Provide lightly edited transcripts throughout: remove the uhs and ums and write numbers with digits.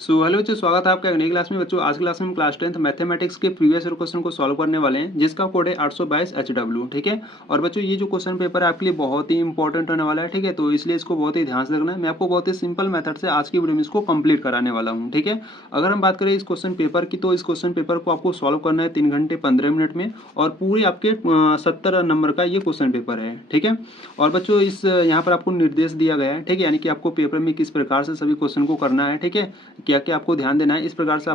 Hello बच्चों, स्वागत है आपका एक नई क्लास में। बच्चों आज की क्लास में हम क्लास 10th मैथमेटिक्स के प्रीवियस ईयर क्वेश्चन को सॉल्व करने वाले हैं, जिसका कोड है 822HW। ठीक है। और बच्चों ये जो क्वेश्चन पेपर है आपके लिए बहुत ही इंपॉर्टेंट होने वाला है। ठीक है, तो इसलिए इसको बहुत ही ध्यान से रखना है। मैं आपको बहुत ही सिंपल मेथड से आज की वीडियो में इसको कंप्लीट कराने वाला हूँ। ठीक है। अगर हम बात करें इस क्वेश्चन पेपर की, तो इस क्वेश्चन पेपर को आपको सॉल्व करना है 3 घंटे 15 मिनट में, और पूरे आपके 70 नंबर का ये क्वेश्चन पेपर है। ठीक है। और बच्चों इस यहाँ पर आपको निर्देश दिया गया है। ठीक है, यानी कि आपको पेपर में किस प्रकार से सभी क्वेश्चन को करना है। ठीक है, क्या क्या आपको ध्यान देना है, इस प्रकार से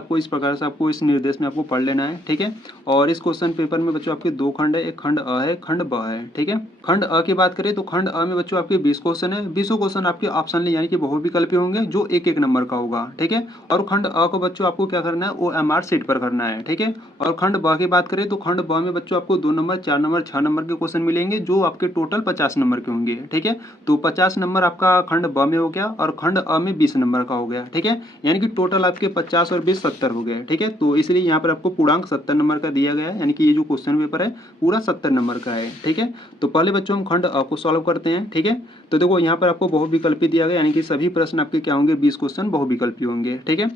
आपको इस निर्देश में आपको पढ़ लेना है। ठीक है। और इस क्वेश्चन पेपर में बच्चों आपके 2 खंड है, एक खंड अ है, खंड ब है। ठीक है। खंड अ की बात करें तो खंड अ में बच्चों आपके 20 क्वेश्चन है। 20 क्वेश्चन आपके ऑप्शनल यानी कि बहुविकल्पी होंगे, जो एक एक नंबर का होगा। ठीक है। और खंड अ को बच्चों आपको क्या करना है, OMR शीट पर करना है। ठीक है। और खंड ब की बात करें तो खंड ब में बच्चों आपको 2 नंबर, 4 नंबर, 6 नंबर के क्वेश्चन मिलेंगे, जो आपके टोटल 50 नंबर के होंगे। ठीक है। तो 50 नंबर आपका खंड ब में हो गया, और खंड अ में 20 नंबर का हो गया। ठीक है, यानी कि टोटल आपके 50 और 20 70 हो गए। ठीक है, तो इसलिए यहाँ पर आपको पूर्णांक 70 नंबर का दिया गया है, यानी कि ये जो क्वेश्चन पेपर है पूरा 70 नंबर का है। ठीक है। तो पहले बच्चों हम खंड अ को सॉल्व करते हैं। ठीक है। तो देखो यहाँ पर आपको बहुविकल्पी दिया गया, यानी कि सभी प्रश्न आपके क्या होंगे, 20 क्वेश्चन बहुविकल्पी होंगे। ठीक है।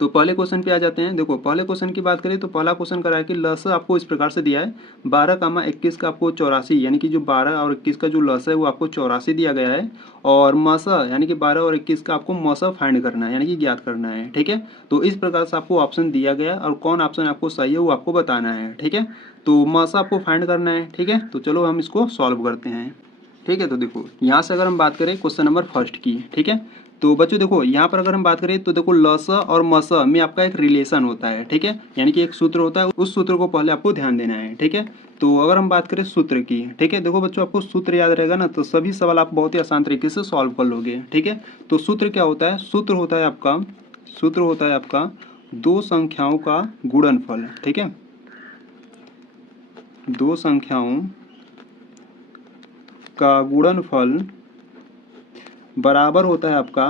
तो पहले क्वेश्चन पे आ जाते हैं। देखो पहले क्वेश्चन की बात करें तो पहला क्वेश्चन करा है कि लस आपको इस प्रकार से दिया है, 12, 21 का आपको 84, यानी कि जो 12 और 21 का जो लस है वो आपको 84 दिया गया है। और मस यानी कि 12 और 21 का आपको मस फाइंड करना है, यानी कि ज्ञात करना है। ठीक है। तो इस प्रकार से आपको ऑप्शन दिया गया है, और कौन ऑप्शन आपको सही है वो आपको बताना है। ठीक है। तो मस आपको फाइंड करना है। ठीक है, तो चलो हम इसको सॉल्व करते हैं। ठीक है। तो देखो यहाँ से अगर हम बात करें क्वेश्चन नंबर फर्स्ट की, ठीक है, तो बच्चों देखो यहाँ पर अगर हम बात करें तो देखो लस और मस में आपका एक रिलेशन होता है। ठीक है, यानी कि एक सूत्र होता है, उस सूत्र को पहले आपको ध्यान देना है। ठीक है। तो अगर हम बात करें सूत्र की, ठीक है, देखो बच्चों आपको सूत्र याद रहेगा ना, तो सभी सवाल आप बहुत ही आसान तरीके से सॉल्व कर लोगे। ठीक है। तो सूत्र क्या होता है, सूत्र होता है आपका दो संख्याओं का गुणनफल। ठीक है, दो संख्याओं का गुणनफल बराबर होता है आपका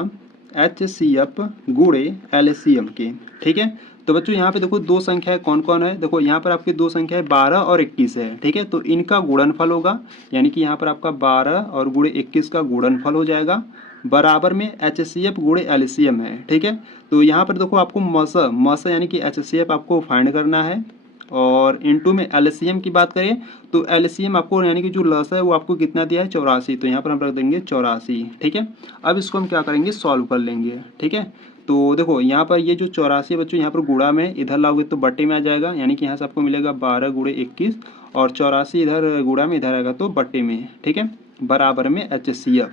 HCF गुणे LCM के। ठीक है। तो बच्चों यहाँ पे देखो दो संख्याएं कौन कौन है, देखो यहाँ पर आपकी दो संख्याएं 12 और 21 है। ठीक है, तो इनका गुणनफल होगा, यानी कि यहाँ पर आपका 12 और गुणे 21 का गुणनफल हो जाएगा, बराबर में HCF गुणे LCM है। ठीक है। तो यहाँ पर देखो आपको मस यानी कि HCF आपको फाइंड करना है, और इनटू में LCM की बात करें तो LCM आपको यानी कि जो लस है वो आपको कितना दिया है, 84, तो यहाँ पर हम रख देंगे 84। ठीक है। अब इसको हम क्या करेंगे, सॉल्व कर लेंगे। ठीक है। तो देखो यहाँ पर ये जो 84 बच्चों यहाँ पर गुणा में इधर लाओगे तो बट्टे में आ जाएगा, यानी कि यहाँ से आपको मिलेगा 12 गुणे 21, और 84 इधर गुणा में इधर आएगा तो बट्टे में। ठीक है, बराबर में HCF।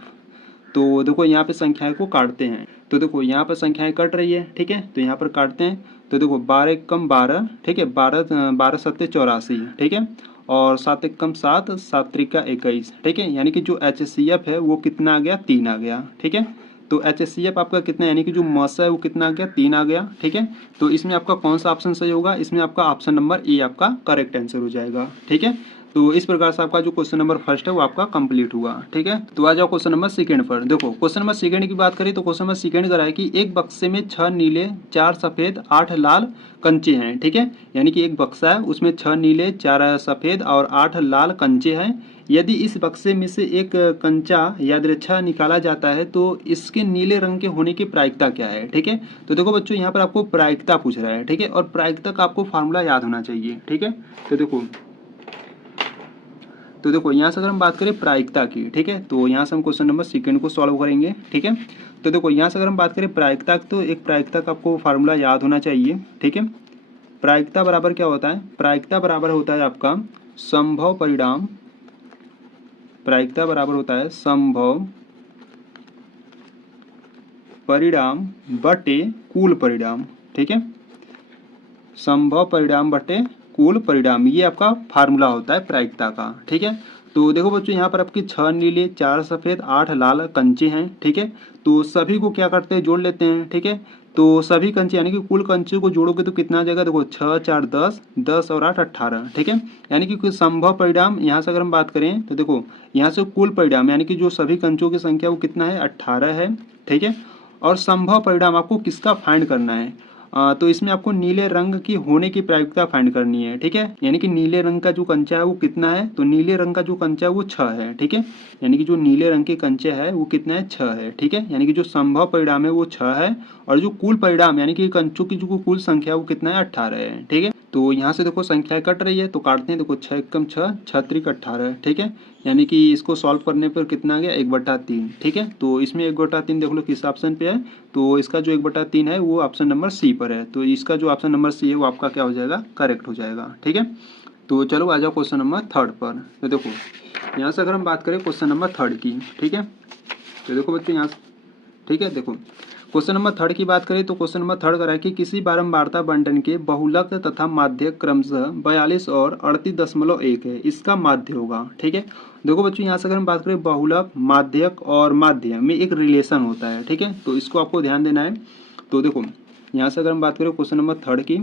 तो देखो यहाँ पे संख्याएं को काटते हैं, तो देखो यहाँ पर संख्याएं कट रही है। ठीक है, तो यहाँ पर काटते हैं, तो देखो 12 एकम 12, ठीक है, 12 सत्ते 84, ठीक है, और 7 एकम 7, 7 त्रिका 21। ठीक है, यानी कि जो HCF है वो कितना आ गया, 3 आ गया। ठीक है। तो HCF आपका कितना, यानी कि जो मस है वो कितना आ गया, 3 आ गया। ठीक है। तो इसमें आपका कौन सा ऑप्शन सही होगा, इसमें आपका ऑप्शन नंबर ए आपका करेक्ट आंसर हो जाएगा। ठीक है। तो इस प्रकार से आपका जो क्वेश्चन नंबर फर्स्ट है वो आपका कंप्लीट हुआ। ठीक है। तो आ जाओ क्वेश्चन नंबर सेकंड पर। देखो क्वेश्चन नंबर सेकंड की बात करें तो क्वेश्चन नंबर सेकंड करा है कि एक बक्से में 6 नीले, 4 सफेद, 8 लाल कंचे हैं। ठीक है, यानी कि एक बक्सा है उसमें 6 नीले, 4 सफेद और 8 लाल कंचे हैं। यदि इस बक्से में से एक कंचा यादृच्छा निकाला जाता है तो इसके नीले रंग के होने की प्रायिकता क्या है। ठीक है। तो देखो बच्चों यहाँ पर आपको प्रायिकता पूछ रहा है। ठीक है, और प्रायिकता का आपको फार्मूला याद होना चाहिए। ठीक है। तो देखो यहाँ से अगर हम बात करें प्रायिकता की, ठीक है, तो यहाँ से हम क्वेश्चन नंबर सेकंड को सॉल्व करेंगे। ठीक है। तो देखो यहाँ से अगर हम बात करें प्रायिकता, तो एक प्रायिकता का आपको फार्मूला याद होना चाहिए। ठीक है। प्रायिकता बराबर क्या होता है, प्रायिकता बराबर होता है आपका संभव परिणाम, प्रायिकता बराबर होता है संभव परिणाम बटे कुल परिणाम। ठीक है, संभव परिणाम बटे कुल परिणाम, ये आपका फार्मूला होता है प्रायिकता का। ठीक है। तो देखो बच्चों यहाँ पर आपकी 6 नीले, 4 सफेद, 8 लाल कंचे हैं। ठीक है। तो सभी को क्या करते हैं, जोड़ लेते हैं। ठीक है। तो सभी कंचे यानी कि कुल कंचे को जोड़ोगे तो कितना आ जाएगा, देखो 6 4 10, 10 और 8 18। ठीक है, यानी कि कुछ संभव परिणाम यहाँ से अगर हम बात करें तो देखो यहाँ से कुल परिणाम यानी कि जो सभी कंचों की संख्या वो कितना है, 18 है। ठीक है। और संभव परिणाम आपको किसका फाइंड करना है, तो इसमें आपको नीले रंग की होने की प्रायिकता फाइंड करनी है, ठीक है। यानी कि नीले रंग का जो कंचा है वो कितना है, तो नीले रंग का जो कंचा है वो 6 है, ठीक है। यानी कि जो नीले रंग के कंचे है वो कितना है, 6 है, ठीक है। यानी कि जो संभव परिणाम है वो 6 है, और जो कुल परिणाम यानी कि कंचों की जो कुल संख्या वो कितना है, 18 है, ठीक है। तो यहाँ से देखो संख्या कट रही है तो काटते हैं, देखो 6 एकम 6, 6 त्रिक 18, ठीक है। यानी कि इसको सॉल्व करने पर कितना आ गया, 1/3, ठीक है। तो इसमें 1/3 देख लो किस ऑप्शन पे है, तो इसका जो 1/3 है वो ऑप्शन नंबर सी पर है। तो इसका जो ऑप्शन नंबर सी है वो आपका क्या हो जाएगा, करेक्ट हो जाएगा, ठीक है। तो चलो आ जाओ क्वेश्चन नंबर 3 पर। तो देखो यहाँ से अगर हम बात करें क्वेश्चन नंबर 3 की, ठीक है। तो देखो बच्चों यहाँ, ठीक है, देखो क्वेश्चन नंबर 3 की बात करें तो क्वेश्चन नंबर 3 करा है कि किसी बारंबारता बंटन के बहुलक तथा माध्य क्रमशः 42 और 38.1 है, इसका माध्य होगा, ठीक है। देखो बच्चों यहाँ से अगर हम बात करें बहुलक, माध्यक और माध्य में एक रिलेशन होता है, ठीक है। तो इसको आपको ध्यान देना है। तो देखो यहाँ से अगर हम बात करें क्वेश्चन नंबर 3 की,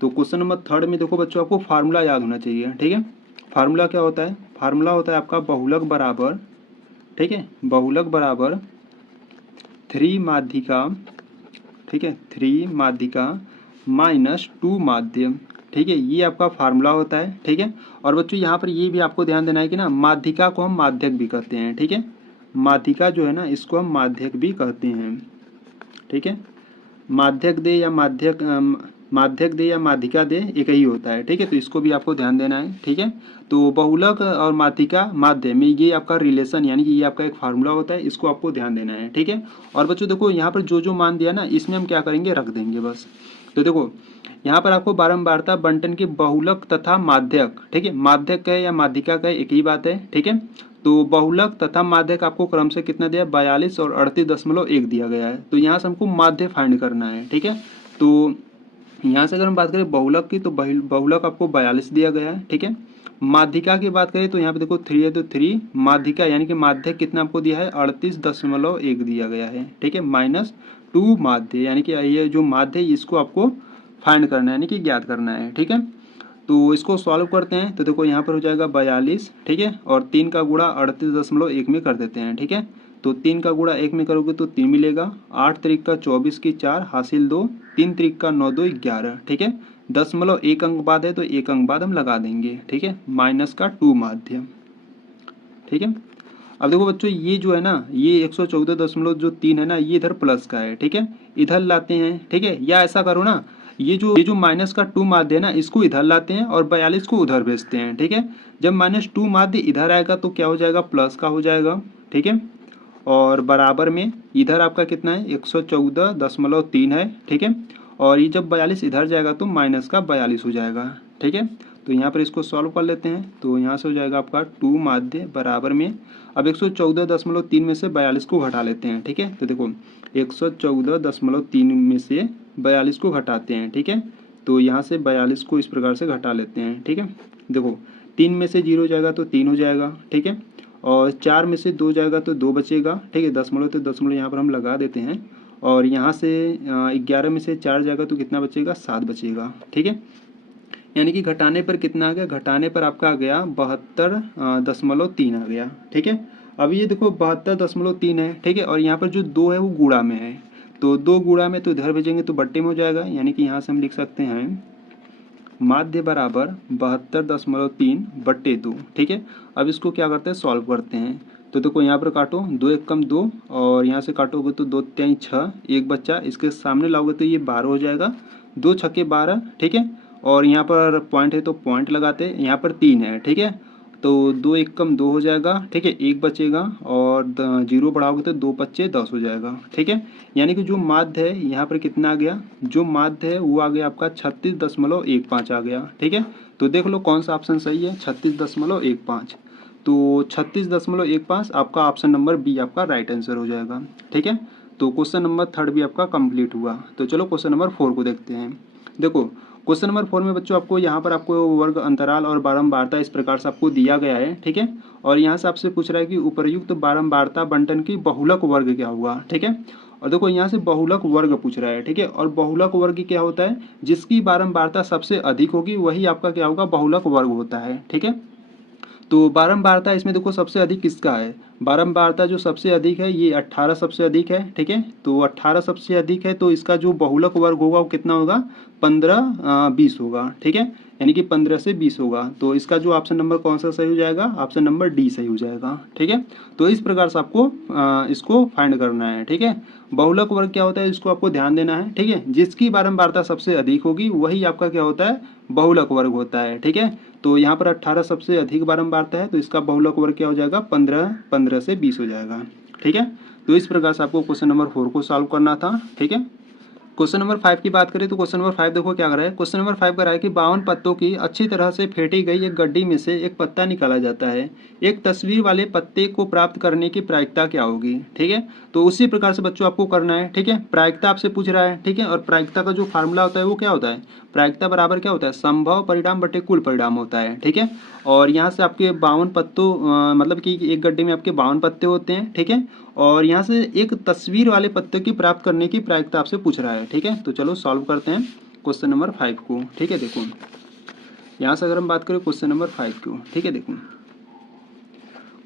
तो क्वेश्चन नंबर 3 में देखो बच्चों आपको फार्मूला याद होना चाहिए, ठीक है। फार्मूला क्या होता है, फार्मूला होता है आपका बहुलक बराबर, ठीक है, बहुलक बराबर 3 माध्यिका, ठीक है, 3 माध्यिका माइनस 2 माध्य, ठीक है। ये आपका फार्मूला होता है, ठीक है। और बच्चों यहाँ पर ये भी आपको ध्यान देना है कि ना माध्यिका को हम माध्यक भी कहते हैं, ठीक है। माध्यिका जो है ना इसको हम माध्यक भी कहते हैं, ठीक है। माध्यक दे या माध्यक दे या माध्यिका दे एक ही होता है, ठीक है। तो इसको भी आपको ध्यान देना है, ठीक है। तो बहुलक और माध्यिका माध्य में ये आपका रिलेशन यानी कि ये आपका एक फार्मूला होता है, इसको आपको ध्यान देना है, ठीक है। और बच्चों देखो यहाँ पर जो जो मान दिया ना इसमें हम क्या करेंगे, रख देंगे बस। तो देखो यहाँ पर आपको बारंबारता बंटन के बहुलक तथा माध्यक, ठीक है, माध्यक कहे या माध्यिका कहे एक ही बात है, ठीक है। तो बहुलक तथा माध्यक आपको क्रम से कितना दिया, 42 और 38.1 दिया गया है। तो यहाँ से हमको माध्य फाइंड करना है, ठीक है। तो यहाँ से अगर हम बात करें बहुलक की तो बहुलक आपको 42 दिया गया है, ठीक है। माध्यिका की बात करें तो यहाँ पे देखो 3 है तो 3, माध्यिका यानी कि माध्यक कितना आपको दिया है, 38.1 दिया गया है, ठीक है, माइनस 2 माध्य यानी कि ये जो माध्य इसको आपको फाइंड करना है यानी कि ज्ञात करना है, ठीक है। तो इसको सॉल्व करते हैं तो देखो यहाँ पर हो जाएगा 42, ठीक है, और 3 का गुणा 38.1 में कर देते हैं, ठीक है। तो 3 का गुणा 1 में करोगे तो 3 मिलेगा, 8 त्रिक का 24 की 4 हासिल 2, 3 त्रिक का 9 2 11, ठीक है। 0.1 अंक बाद है तो 1 अंक बाद हम लगा देंगे, ठीक है, माइनस का 2 माध्य, ठीक है। अब देखो बच्चों ये जो है ना ये 114.3 है ना ये इधर प्लस का है, ठीक है, इधर लाते हैं, ठीक है। या ऐसा करो ना ये जो माइनस का 2 माध्य है ना इसको इधर लाते हैं और 42 को उधर भेजते हैं, ठीक है। जब -2 माध्य इधर आएगा तो क्या हो जाएगा, प्लस का हो जाएगा, ठीक है। और बराबर में इधर आपका कितना है, 114.3 है, ठीक है। और ये जब 42 इधर जाएगा तो माइनस का 42 हो जाएगा, ठीक है। तो यहाँ पर इसको सॉल्व कर लेते हैं तो यहाँ से हो जाएगा आपका 2 माध्य बराबर में, अब 114.3 में से 42 को घटा लेते हैं, ठीक है। तो देखो 114.3 में से 42 को घटाते हैं, ठीक है। तो यहाँ से 42 को इस प्रकार से घटा लेते हैं, ठीक है। देखो 3 में से 0 जाएगा तो 3 हो जाएगा, ठीक है। और 4 में से 2 जाएगा तो 2 बचेगा, ठीक है। दशमलव तो दशमलव यहाँ पर हम लगा देते हैं, और यहाँ से 11 में से 4 जाएगा तो कितना बचेगा, 7 बचेगा, ठीक है। यानी कि घटाने पर कितना आ गया, घटाने पर आपका आ गया 72.3 आ गया, ठीक है। अब ये देखो 72.3 है, ठीक है, और यहाँ पर जो 2 है वो गुणा में है, तो 2 गुणा में तो इधर भेजेंगे तो बट्टे में हो जाएगा, यानी कि यहाँ से हम लिख सकते हैं माध्य बराबर 72.3 बट्टे 2, ठीक है। अब इसको क्या करते हैं, सॉल्व करते हैं। तो देखो यहाँ पर काटो, 2 एकम 2 और यहाँ से काटोगे तो 2 3 6, एक बच्चा इसके सामने लाओगे तो ये 12 हो जाएगा, 2 छक्के 12, ठीक है। और यहाँ पर पॉइंट है तो पॉइंट लगाते हैं, यहाँ पर 3 है, ठीक है। तो 2 एकम 2 हो जाएगा, ठीक है, 1 बचेगा और 0 बढ़ाओगे तो 2 पच्चे 10 हो जाएगा, ठीक है। यानी कि जो माध्य है यहाँ पर कितना आ गया, जो माध्य है वो आ गया आपका 36.15 आ गया, ठीक है। तो देख लो कौन सा ऑप्शन सही है, 36.15। तो 36.15 आपका ऑप्शन नंबर बी आपका राइट आंसर हो जाएगा, ठीक है। तो क्वेश्चन नंबर 3 भी आपका कंप्लीट हुआ। तो चलो क्वेश्चन नंबर 4 को देखते हैं। देखो क्वेश्चन नंबर 4 में बच्चों आपको यहाँ पर आपको वर्ग अंतराल और बारंबारता इस प्रकार से आपको दिया गया है, ठीक है। और यहाँ से आपसे पूछ रहा है कि उपर्युक्त बारंबारता बंटन की बहुलक वर्ग क्या हुआ, ठीक है। और देखो यहाँ से बहुलक वर्ग पूछ रहा है, ठीक है। और बहुलक वर्ग क्या होता है, जिसकी बारंबारता सबसे अधिक होगी वही आपका क्या होगा, बहुलक वर्ग होता है, ठीक है। तो बारंबारता इसमें देखो सबसे अधिक किसका है, बारंबारता जो सबसे अधिक है ये 18 सबसे अधिक है, ठीक है। तो 18 सबसे अधिक है तो इसका जो बहुलक वर्ग होगा वो कितना होगा, 15 20 होगा, ठीक है। यानी कि 15 से 20 होगा। तो इसका जो ऑप्शन नंबर कौन सा सही हो जाएगा, ऑप्शन नंबर डी सही हो जाएगा, ठीक है। तो इस प्रकार से आपको इसको फाइंड करना है, ठीक है। बहुलक वर्ग क्या होता है इसको आपको ध्यान देना है, ठीक है। जिसकी बारंबारता सबसे अधिक होगी वही आपका क्या होता है, बहुलक वर्ग होता है, ठीक है। तो यहाँ पर 18 सबसे अधिक बारंबारता है तो इसका बहुलक वर्ग क्या हो जाएगा, 15 15 से 20 हो जाएगा, ठीक है। तो इस प्रकार से आपको क्वेश्चन नंबर 4 को सॉल्व करना था, ठीक है। क्वेश्चन नंबर 5 की बात करें तो क्वेश्चन नंबर 5 देखो क्या कर रहा है। क्वेश्चन नंबर 5 कर रहा है कि 52 पत्तों की अच्छी तरह से फेंटी गई एक गड्डी में से एक पत्ता निकाला जाता है। एक तस्वीर वाले पत्ते को प्राप्त करने की प्रायिकता क्या होगी, ठीक है। तो उसी प्रकार से बच्चों आपको करना है, ठीक है। प्रायिकता आपसे पूछ रहा है, ठीक है। और प्रायिकता का जो फार्मूला होता है वो क्या होता है, प्रायिकता बराबर क्या होता है, संभव परिणाम बटे कुल परिणाम होता है, ठीक है। और यहाँ से आपके 52 पत्तों मतलब कि एक गड्ढे में आपके 52 पत्ते होते हैं, ठीक है। और यहाँ से एक तस्वीर वाले पत्ते की प्राप्त करने की प्रायिकता आपसे पूछ रहा है, ठीक है। तो चलो सॉल्व करते हैं क्वेश्चन नंबर 5 को, ठीक है। देखो यहाँ से अगर हम बात करें क्वेश्चन नंबर 5 को, ठीक है। देखो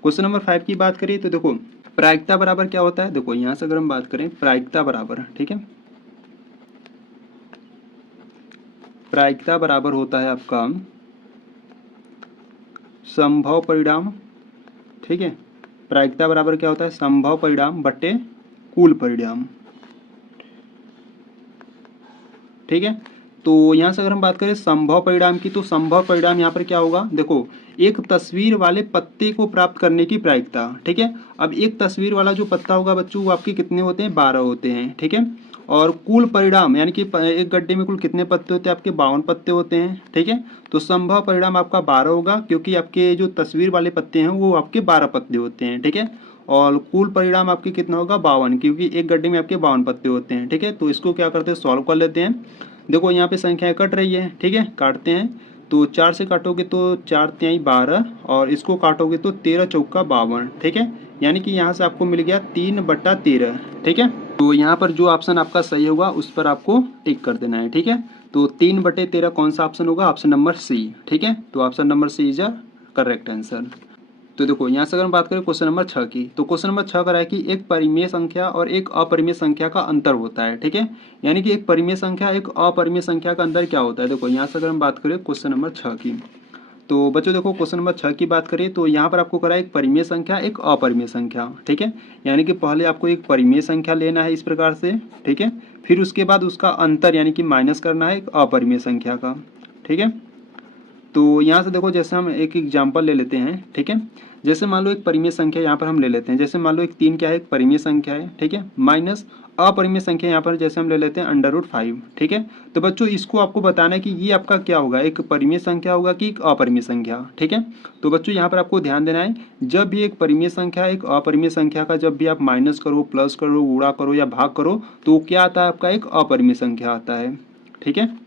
क्वेश्चन नंबर 5 की बात करें तो देखो प्रायिकता बराबर क्या होता है। देखो यहाँ से अगर हम बात करें प्रायिकता बराबर, ठीक है, प्रायिकता बराबर होता है आपका संभव परिणाम, ठीक है। प्रायिकता बराबर क्या होता है, संभव परिणाम बटे कुल परिणाम, ठीक है। तो यहाँ से अगर हम बात करें संभव परिणाम की तो संभव परिणाम यहाँ पर क्या होगा, देखो एक तस्वीर वाले पत्ते को प्राप्त करने की प्रायिकता, ठीक है। अब एक तस्वीर वाला जो पत्ता होगा बच्चों वो आपके कितने होते हैं, 12 होते हैं, ठीक है। और कुल परिणाम यानी कि एक गड्ढे में कुल कितने पत्ते होते हैं, आपके 52 पत्ते होते हैं, ठीक है। तो संभव परिणाम आपका 12 होगा क्योंकि आपके जो तस्वीर वाले पत्ते हैं वो आपके 12 पत्ते होते हैं, ठीक है। और कुल परिणाम आपके कितना होगा, 52, क्योंकि एक गड्ढे में आपके 52 पत्ते होते हैं, ठीक है। तो इसको क्या करते हैं, सॉल्व कर लेते हैं। देखो यहाँ पे संख्याएं कट रही है, ठीक है, काटते हैं। तो 4 से काटोगे तो 4 तिहाई 12 और इसको काटोगे तो 13 चौका 52, ठीक है। यानी कि यहाँ से आपको मिल गया 3/13, ठीक है। तो यहाँ पर जो ऑप्शन आपका सही होगा उस पर आपको टिक कर देना है, ठीक है। तो 3/13 कौन सा ऑप्शन होगा, ऑप्शन नंबर सी, ठीक है। तो option number C is a correct answer. तो देखो यहाँ से अगर हम बात करें क्वेश्चन नंबर 6 की तो क्वेश्चन नंबर 6 का है कि एक परिमेय संख्या और एक अपरिमेय संख्या का अंतर होता है, ठीक है। यानी कि एक परिमेय संख्या एक अपरिमेय संख्या का अंतर क्या होता है। देखो यहाँ से अगर हम बात करें क्वेश्चन नंबर 6 की तो बच्चों देखो क्वेश्चन नंबर 6 की बात करें तो यहाँ पर आपको करा एक परिमेय संख्या एक अपरिमेय संख्या, ठीक है। यानी कि पहले आपको एक परिमेय संख्या लेना है इस प्रकार से, ठीक है। फिर उसके बाद उसका अंतर यानी कि माइनस करना है एक अपरिमेय संख्या का, ठीक है। तो यहाँ से देखो जैसे हम एक एग्जाम्पल ले लेते हैं, ठीक है। जैसे मान लो एक परिमेय संख्या यहाँ पर हम ले लेते हैं, जैसे मान लो एक 3 क्या है, एक परिमेय संख्या है, ठीक है, माइनस अपरिमेय संख्या यहाँ पर जैसे हम ले लेते हैं √5, ठीक है। तो बच्चों इसको आपको बताना है कि ये आपका क्या होगा, एक परिमेय संख्या होगा कि एक अपरिमेय संख्या, ठीक है। तो बच्चों यहाँ पर आपको ध्यान देना है जब भी एक परिमेय संख्या एक अपरिमेय संख्या का जब भी आप माइनस करो, प्लस करो, गुणा करो या भाग करो तो क्या आता है, आपका एक अपरिमेय संख्या आता है, ठीक है।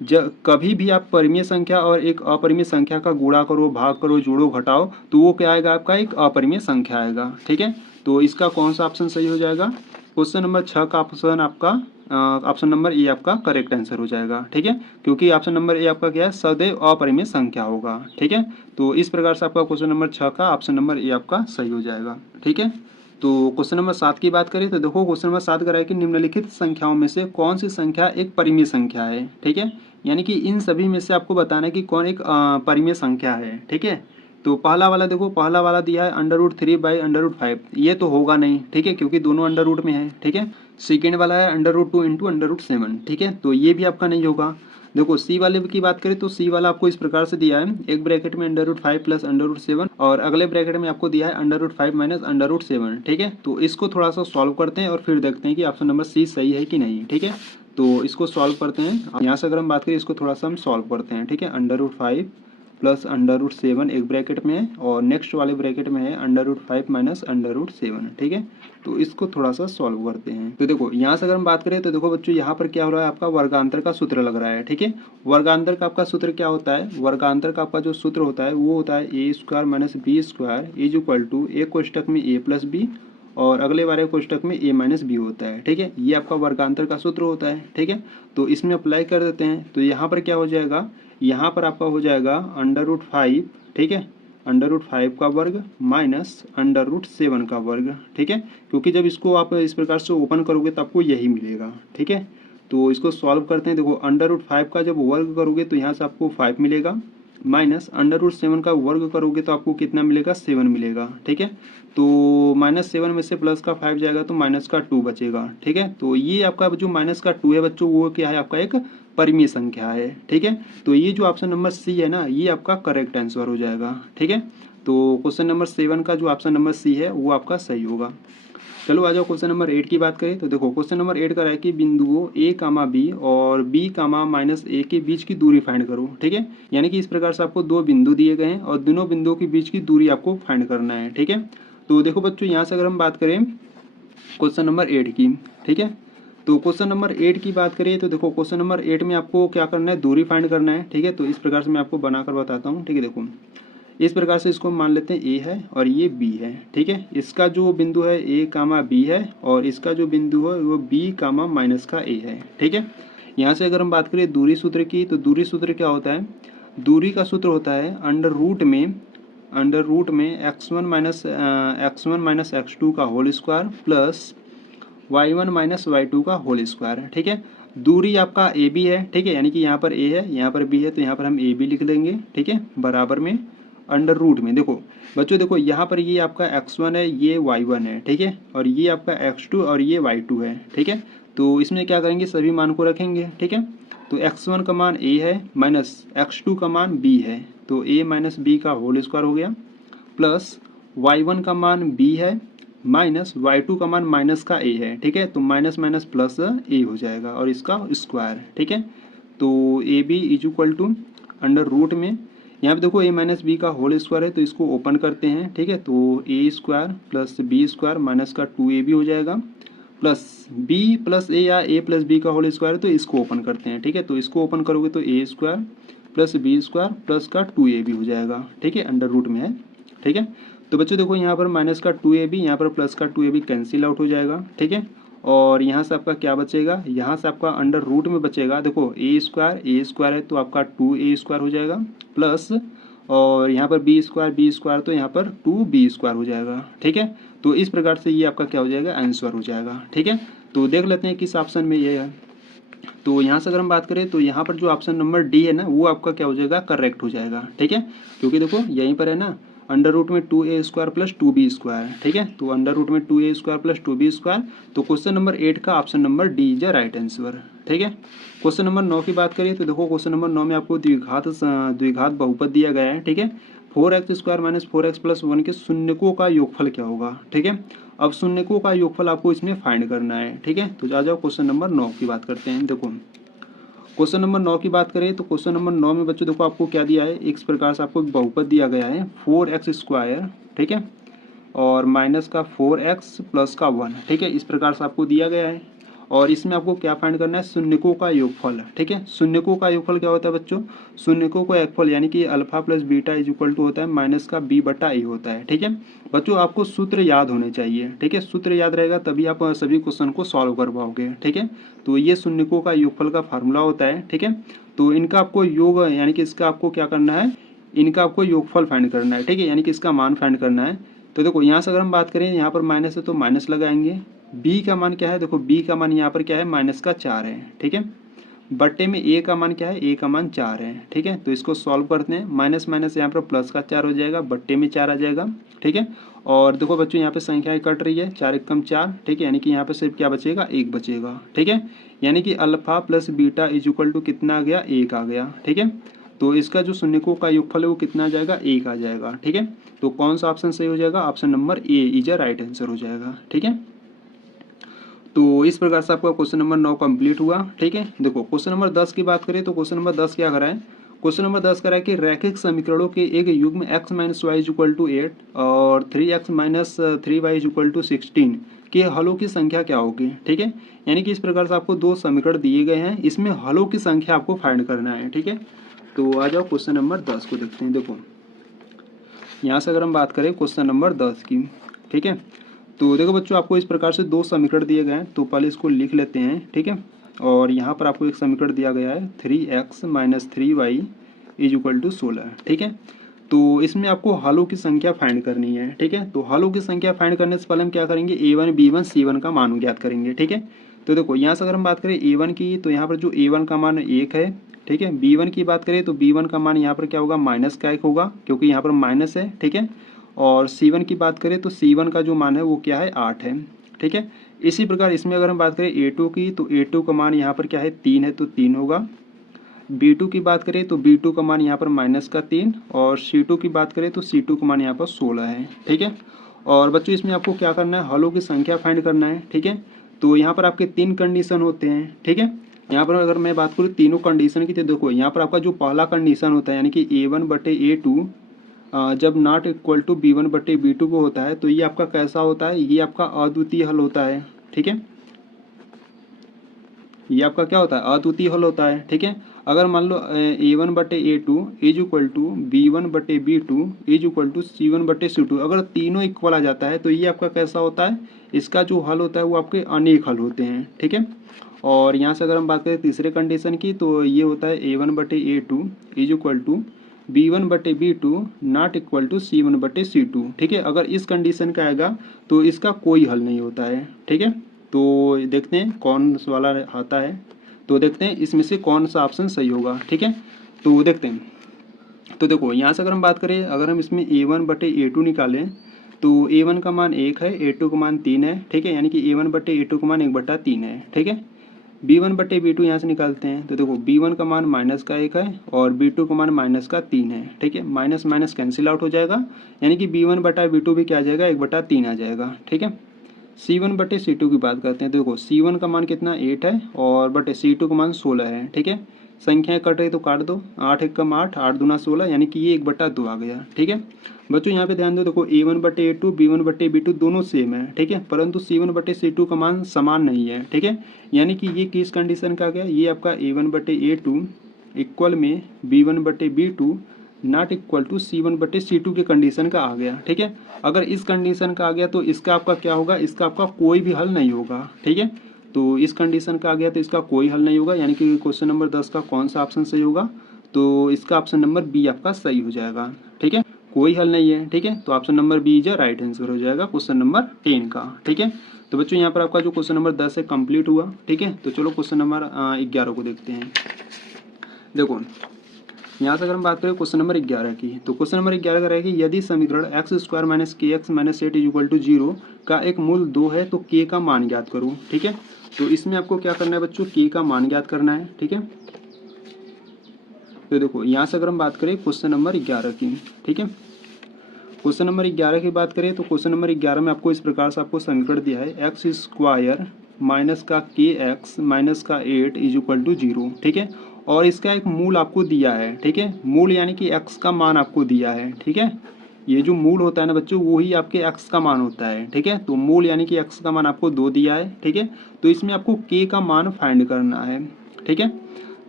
जब कभी भी आप परिमेय संख्या और एक अपरिमेय संख्या का गुणा करो, भाग करो, जोड़ो, घटाओ तो वो क्या आएगा, आपका एक अपरिमेय संख्या आएगा, ठीक है। तो इसका कौन सा ऑप्शन सही हो जाएगा, क्वेश्चन नंबर 6 का ऑप्शन आपका ऑप्शन नंबर ए आपका करेक्ट आंसर हो जाएगा, ठीक है। क्योंकि ऑप्शन नंबर ए आपका क्या है, सदैव अपरिमेय संख्या होगा, ठीक है। तो इस प्रकार से आपका क्वेश्चन नंबर 6 का ऑप्शन नंबर ए आपका सही हो जाएगा, ठीक है। तो क्वेश्चन नंबर 7 की बात करें तो देखो क्वेश्चन नंबर 7 कर है कि निम्नलिखित संख्याओं में से कौन सी संख्या एक परिमेय संख्या है, ठीक है। यानी कि इन सभी में से आपको बताना है कि कौन एक परिमेय संख्या है, ठीक है। तो पहला वाला देखो, पहला वाला दिया है √3/√5, ये तो होगा नहीं, ठीक है, क्योंकि दोनों अंडर रूट में है, ठीक है। सेकेंड वाला है √2 × √7, ठीक है, तो ये भी आपका नहीं होगा। देखो सी वाले की बात करें तो सी वाला आपको इस प्रकार से दिया है, एक ब्रैकेट में √5 + √7 और अगले ब्रैकेट में आपको दिया है √5 - √7, ठीक है। तो इसको थोड़ा सा सॉल्व करते हैं और फिर देखते हैं कि ऑप्शन नंबर सी सही है कि नहीं, ठीक है। तो इसको सॉल्व करते हैं, यहाँ से अगर हम बात करें इसको थोड़ा सा हम सॉल्व करते हैं, ठीक है। √5 + √7 एक ब्रैकेट में है और नेक्स्ट वाले ब्रैकेट में है √5 - √7, ठीक है। तो इसको थोड़ा सा सॉल्व करते हैं। तो देखो यहाँ से अगर हम बात करें तो देखो बच्चों यहाँ पर क्या हो रहा है, आपका वर्गांतर का सूत्र लग रहा है, ठीक है। वर्गांतर का आपका सूत्र क्या होता है, वर्गांतर का आपका जो सूत्र होता है वो होता है a² - b² = एक कोष्टक में a + b और अगले वाले कोष्टक में a - b होता है, ठीक है। ये आपका वर्गांतर का सूत्र होता है, ठीक है। तो इसमें अप्लाई कर देते हैं तो यहाँ पर क्या हो जाएगा, यहाँ पर आपका हो जाएगा √5, ठीक है, अंडर रूट 5 का वर्ग माइनस अंडर रूट 7 का वर्ग, ठीक है। क्योंकि जब इसको आप इस प्रकार से ओपन करोगे तो आपको यही मिलेगा, ठीक है। तो इसको सॉल्व करते हैं। देखो अंडर रूट 5 का जब वर्ग करोगे तो यहाँ से आपको 5 मिलेगा, माइनस अंडर रूट 7 का वर्ग करोगे तो आपको कितना मिलेगा, 7 मिलेगा, ठीक है। तो -7 में से प्लस का 5 जाएगा तो माइनस का 2 बचेगा, ठीक है। तो ये आपका जो माइनस का 2 है बच्चों, वो क्या है, आपका एक परिमेय संख्या है, ठीक है। तो ये जो ऑप्शन नंबर सी है ना, ये आपका करेक्ट आंसर हो जाएगा, ठीक है। तो क्वेश्चन नंबर 7 का जो ऑप्शन नंबर सी है वो आपका सही होगा। चलो आ जाओ क्वेश्चन नंबर 8 की बात करें। तो देखो क्वेश्चन नंबर 8 का है कि बिंदुओं ए कामा बी और बी कामा माइनस ए के बीच की दूरी फाइंड करो, ठीक है। यानी कि इस प्रकार से आपको दो बिंदु दिए गए हैं और दोनों बिंदुओं के बीच की दूरी आपको फाइंड करना है, ठीक है। तो देखो बच्चों यहाँ से अगर हम बात करें क्वेश्चन नंबर 8 की, ठीक है। तो क्वेश्चन नंबर 8 की बात करें तो देखो क्वेश्चन नंबर 8 में आपको क्या करना है, दूरी फाइंड करना है, ठीक है। तो इस प्रकार से मैं आपको बनाकर बताता हूँ, ठीक है। देखो इस प्रकार से इसको मान लेते हैं ए है और ये बी है, ठीक है। इसका जो बिंदु है ए कामा बी है और इसका जो बिंदु है वो बी कामा माइनस का ए है, ठीक है। यहाँ से अगर हम बात करें दूरी सूत्र की, तो दूरी सूत्र क्या होता है, दूरी का सूत्र होता है अंडर रूट में x1 - x2 का whole square plus y1 - y2 का होल स्क्वायर, ठीक है। दूरी आपका ए बी है, ठीक है। यानी कि यहाँ पर ए है, यहाँ पर बी है, तो यहाँ पर हम ए बी लिख देंगे, ठीक है, बराबर में अंडर रूट में। देखो बच्चों देखो यहाँ पर ये आपका x1 है, ये y1 है, ठीक है, और ये आपका x2 और ये y2 है, ठीक है। तो इसमें क्या करेंगे, सभी मान को रखेंगे, ठीक है। तो x1 का मान a है माइनस x2 का मान b है, तो a माइनस बी का होल स्क्वायर हो गया, प्लस y1 का मान b है माइनस y2 का मान माइनस का a है, ठीक है। तो माइनस माइनस प्लस a हो जाएगा और इसका स्क्वायर, ठीक है। तो A B is equal to under root में, यहाँ पे देखो a माइनस बी का होल स्क्वायर है तो इसको ओपन करते हैं, ठीक है। तो A square plus B square minus का 2ab हो जाएगा, प्लस b प्लस ए या a प्लस बी का होल स्क्वायर है तो इसको ओपन करते हैं, ठीक है। तो इसको ओपन करोगे तो A square plus B square plus का 2ab हो जाएगा, ठीक है, अंडर रूट में है, ठीक है। तो बच्चों देखो यहाँ पर माइनस का 2ab, यहाँ पर प्लस का 2ab कैंसिल आउट हो जाएगा, ठीक है। और यहाँ से आपका क्या बचेगा, यहाँ से आपका अंडर रूट में बचेगा, देखो ए स्क्वायर है तो आपका 2a स्क्वायर हो जाएगा, प्लस और यहाँ पर बी स्क्वायर तो यहाँ पर 2b स्क्वायर हो जाएगा, ठीक है। तो इस प्रकार से ये आपका क्या हो जाएगा, आंसर हो जाएगा, ठीक है। तो देख लेते हैं किस ऑप्शन में ये है। तो यहाँ से अगर हम बात करें तो यहाँ पर जो ऑप्शन नंबर डी है ना, वो आपका क्या हो जाएगा, करेक्ट हो जाएगा, ठीक है। क्योंकि देखो यहीं पर है ना, अंडर रूट में 2a square plus 2b square, ठीक है। तो अंडर रूट में 2a square plus 2b square, तो क्वेश्चन नंबर 8 का option number D is right answer, ठीक है। क्वेश्चन नंबर 9 की बात करिए तो देखो क्वेश्चन नंबर 9 में आपको द्विघात बहुपद दिया गया है, ठीक है। 4x² - 4x + 1 के शून्यकों का योगफल क्या होगा, ठीक है। अब शून्यकों का योगफल आपको इसमें फाइंड करना है, ठीक है। तो आ जाओ क्वेश्चन नंबर 9 की बात करते हैं। देखो क्वेश्चन नंबर 9 की बात करें तो क्वेश्चन नंबर 9 में बच्चों देखो आपको क्या दिया है, इस प्रकार से आपको एक बहुपद दिया गया है 4x², ठीक है, और माइनस का 4x प्लस का 1, ठीक है, इस प्रकार से आपको दिया गया है। और इसमें आपको क्या फाइंड करना है, शून्यकों का योगफल, ठीक है। शून्यकों का योगफल क्या होता है बच्चों, शून्यकों का योगफल यानी कि alpha plus beta is equal to होता है माइनस का b बटा a होता है, ठीक है। बच्चों आपको सूत्र याद होने चाहिए, ठीक है, सूत्र याद रहेगा तभी आप सभी क्वेश्चन को सॉल्व कर पाओगे, ठीक है। तो ये शून्यकों का योगफल का फार्मूला होता है, ठीक है। तो इनका आपको योग यानी कि इसका आपको क्या करना है, इनका आपको योगफल फाइंड करना है, ठीक है, यानी कि इसका मान फाइंड करना है। तो देखो यहाँ से अगर हम बात करें, यहाँ पर माइनस है तो माइनस लगाएंगे, b का मान क्या है, देखो b का मान यहाँ पर क्या है, माइनस का 4 है, ठीक है। बट्टे में a का मान क्या है, a का मान 4 है, ठीक है। तो इसको सॉल्व करते हैं, माइनस माइनस यहाँ पर प्लस का 4 हो जाएगा, बट्टे में 4 आ जाएगा, ठीक है। और देखो बच्चों यहाँ पे संख्याएं कट रही है, 4 × 4, ठीक है, यानी कि यहाँ पे सिर्फ क्या बचेगा, 1 बचेगा, ठीक है। यानी कि alpha plus beta is equal to कितना आ गया, 1 आ गया, ठीक है। तो इसका जो शून्यकों का योगफल है वो कितना आ जाएगा, 1 आ जाएगा, ठीक है। तो कौन सा ऑप्शन सही हो जाएगा, option number A is a right answer हो जाएगा, ठीक है। तो इस प्रकार से आपका क्वेश्चन नंबर 9 कंप्लीट हुआ, ठीक है। देखो क्वेश्चन नंबर 10 की बात करें तो क्वेश्चन नंबर 10 क्या करा है, क्वेश्चन नंबर 10 करा है कि रैखिक समीकरणों के एक युग्म x - y = 8 और 3x - 3y = 16 के हलों की संख्या क्या होगी, ठीक है। यानी कि इस प्रकार से आपको दो समीकरण दिए गए हैं, इसमें हलों की संख्या आपको फाइंड करना है, ठीक है। तो आ जाओ क्वेश्चन नंबर 10 को देखते हैं। देखो यहाँ से अगर हम बात करें क्वेश्चन नंबर 10 की, ठीक है। तो देखो बच्चों आपको इस प्रकार से दो समीकरण दिए गए हैं, तो पहले इसको लिख लेते हैं, ठीक है। और यहाँ पर आपको एक समीकरण दिया गया है 3x - 3y = 16, ठीक है। तो इसमें आपको हलों की संख्या फाइंड करनी है, ठीक है। तो हलों की संख्या फाइंड करने से पहले हम क्या करेंगे, A1 B1 C1 का मान ज्ञात करेंगे, ठीक है। तो देखो यहाँ से अगर हम बात करें A1 की, तो यहाँ पर जो A1 का मान 1 है, ठीक है। B1 की बात करें तो B1 का मान यहाँ पर क्या होगा, माइनस का 1 होगा, क्योंकि यहाँ पर माइनस है, ठीक है। और C1 की बात करें तो C1 का जो मान है वो क्या है, 8 है, ठीक है। इसी प्रकार इसमें अगर हम बात करें A2 की, तो A2 का मान यहाँ पर क्या है, 3 है, तो 3 होगा। B2 की बात करें तो B2 का मान यहाँ पर माइनस का 3, और C2 की बात करें तो C2 का मान यहाँ पर 16 है, ठीक है। और बच्चों इसमें आपको क्या करना है, हलों की संख्या फाइंड करना है, ठीक है। तो यहाँ पर आपके 3 कंडीशन होते हैं, ठीक है। यहाँ पर अगर मैं बात करूँ तीनों कंडीशन की, तो देखो यहाँ पर आपका जो पहला कंडीशन होता है यानी कि A1/A2 जब नॉट इक्वल टू B1/B2 को होता है, तो ये आपका कैसा होता है, ये आपका अद्वितीय हल होता है, ठीक है। ये आपका क्या होता है, अद्वितीय हल होता है, ठीक है। अगर मान लो A1/A2 is equal to B1/B2 is equal to C1/C2, अगर तीनों इक्वल आ जाता है तो ये आपका कैसा होता है, इसका जो हल होता है वो आपके अनेक हल होते हैं, ठीक है। और यहाँ से अगर हम बात करें तीसरे कंडीशन की, तो ये होता है A1/A2 is equal to B1/B2 not equal to C1/C2, ठीक है। अगर इस कंडीशन का आएगा तो इसका कोई हल नहीं होता है, ठीक है। तो देखते हैं कौन सा वाला आता है, तो देखते हैं इसमें से कौन सा ऑप्शन सही होगा, ठीक है। तो देखते हैं, तो देखो यहाँ से अगर हम बात करें, अगर हम इसमें A1/A2 निकालें, तो A1 का मान 1 है, A2 का मान 3 है, ठीक है। यानी कि A1/A2 का मान 1/3 है, ठीक है। B1/B2 यहाँ से निकालते हैं, तो देखो B1 का मान माइनस का 1 है और B2 का मान माइनस का 3 है, ठीक है। माइनस माइनस कैंसिल आउट हो जाएगा, यानी कि B1/B2 भी क्या आ जाएगा, 1/3 आ जाएगा, ठीक है। C1/C2 की बात करते हैं, तो देखो C1 का मान कितना 8 है और बटे C2 का मान 16 है, ठीक है। संख्याएं कट रही तो काट दो, 8 एक कम 8, 8 दूना 16, यानी कि ये 1/2 आ गया, ठीक है। बच्चों यहाँ पे ध्यान दो, देखो A1/A2 B1/B2 दोनों सेम है, ठीक है, परंतु C1/C2 का मान समान नहीं है, ठीक है। यानी कि ये किस कंडीशन का आ गया, ये आपका A1/A2 इक्वल में B1/B2 not equal to C1/C2 के कंडीशन का आ गया, ठीक है। अगर इस कंडीशन का आ गया तो इसका आपका क्या होगा, इसका आपका कोई भी हल नहीं होगा, ठीक है। तो इस कंडीशन का आ गया तो इसका कोई हल नहीं होगा, यानी कि क्वेश्चन नंबर 10 का कौन सा ऑप्शन सही होगा, तो इसका ऑप्शन नंबर बी आपका सही हो जाएगा, ठीक है। कोई हल नहीं है, ठीक है, तो option number B is right answer हो जाएगा क्वेश्चन नंबर 10 का, ठीक है। तो बच्चों यहाँ पर आपका जो क्वेश्चन नंबर 10 है कंप्लीट हुआ, ठीक है। तो चलो क्वेश्चन नंबर 11 को देखते हैं। देखो यहाँ से अगर हम बात करें क्वेश्चन नंबर 11 की, तो क्वेश्चन नंबर 11 का रहेगा, यदि समीकरण x² - kx - 8 = 0 का एक मूल 2 है तो k का मान ज्ञात करो, ठीक है। तो इसमें आपको क्या करना है बच्चों, k का मान ज्ञात करना है, ठीक है। तो देखो यहाँ से अगर हम बात करें क्वेश्चन नंबर 11 की, ठीक है, क्वेश्चन नंबर 11 की बात करें तो क्वेश्चन नंबर 11 में आपको इस प्रकार से आपको समीकरण दिया है, x² माइनस का kx माइनस का 8 = 0, ठीक है। और इसका एक मूल आपको दिया है, ठीक है। मूल यानी कि x का मान आपको दिया है, ठीक है। ये जो मूल होता है ना बच्चों, वो ही आपके x का मान होता है, ठीक है। तो मूल यानी कि x का मान आपको 2 दिया है, ठीक है। तो इसमें आपको k का मान फाइंड करना है, ठीक है।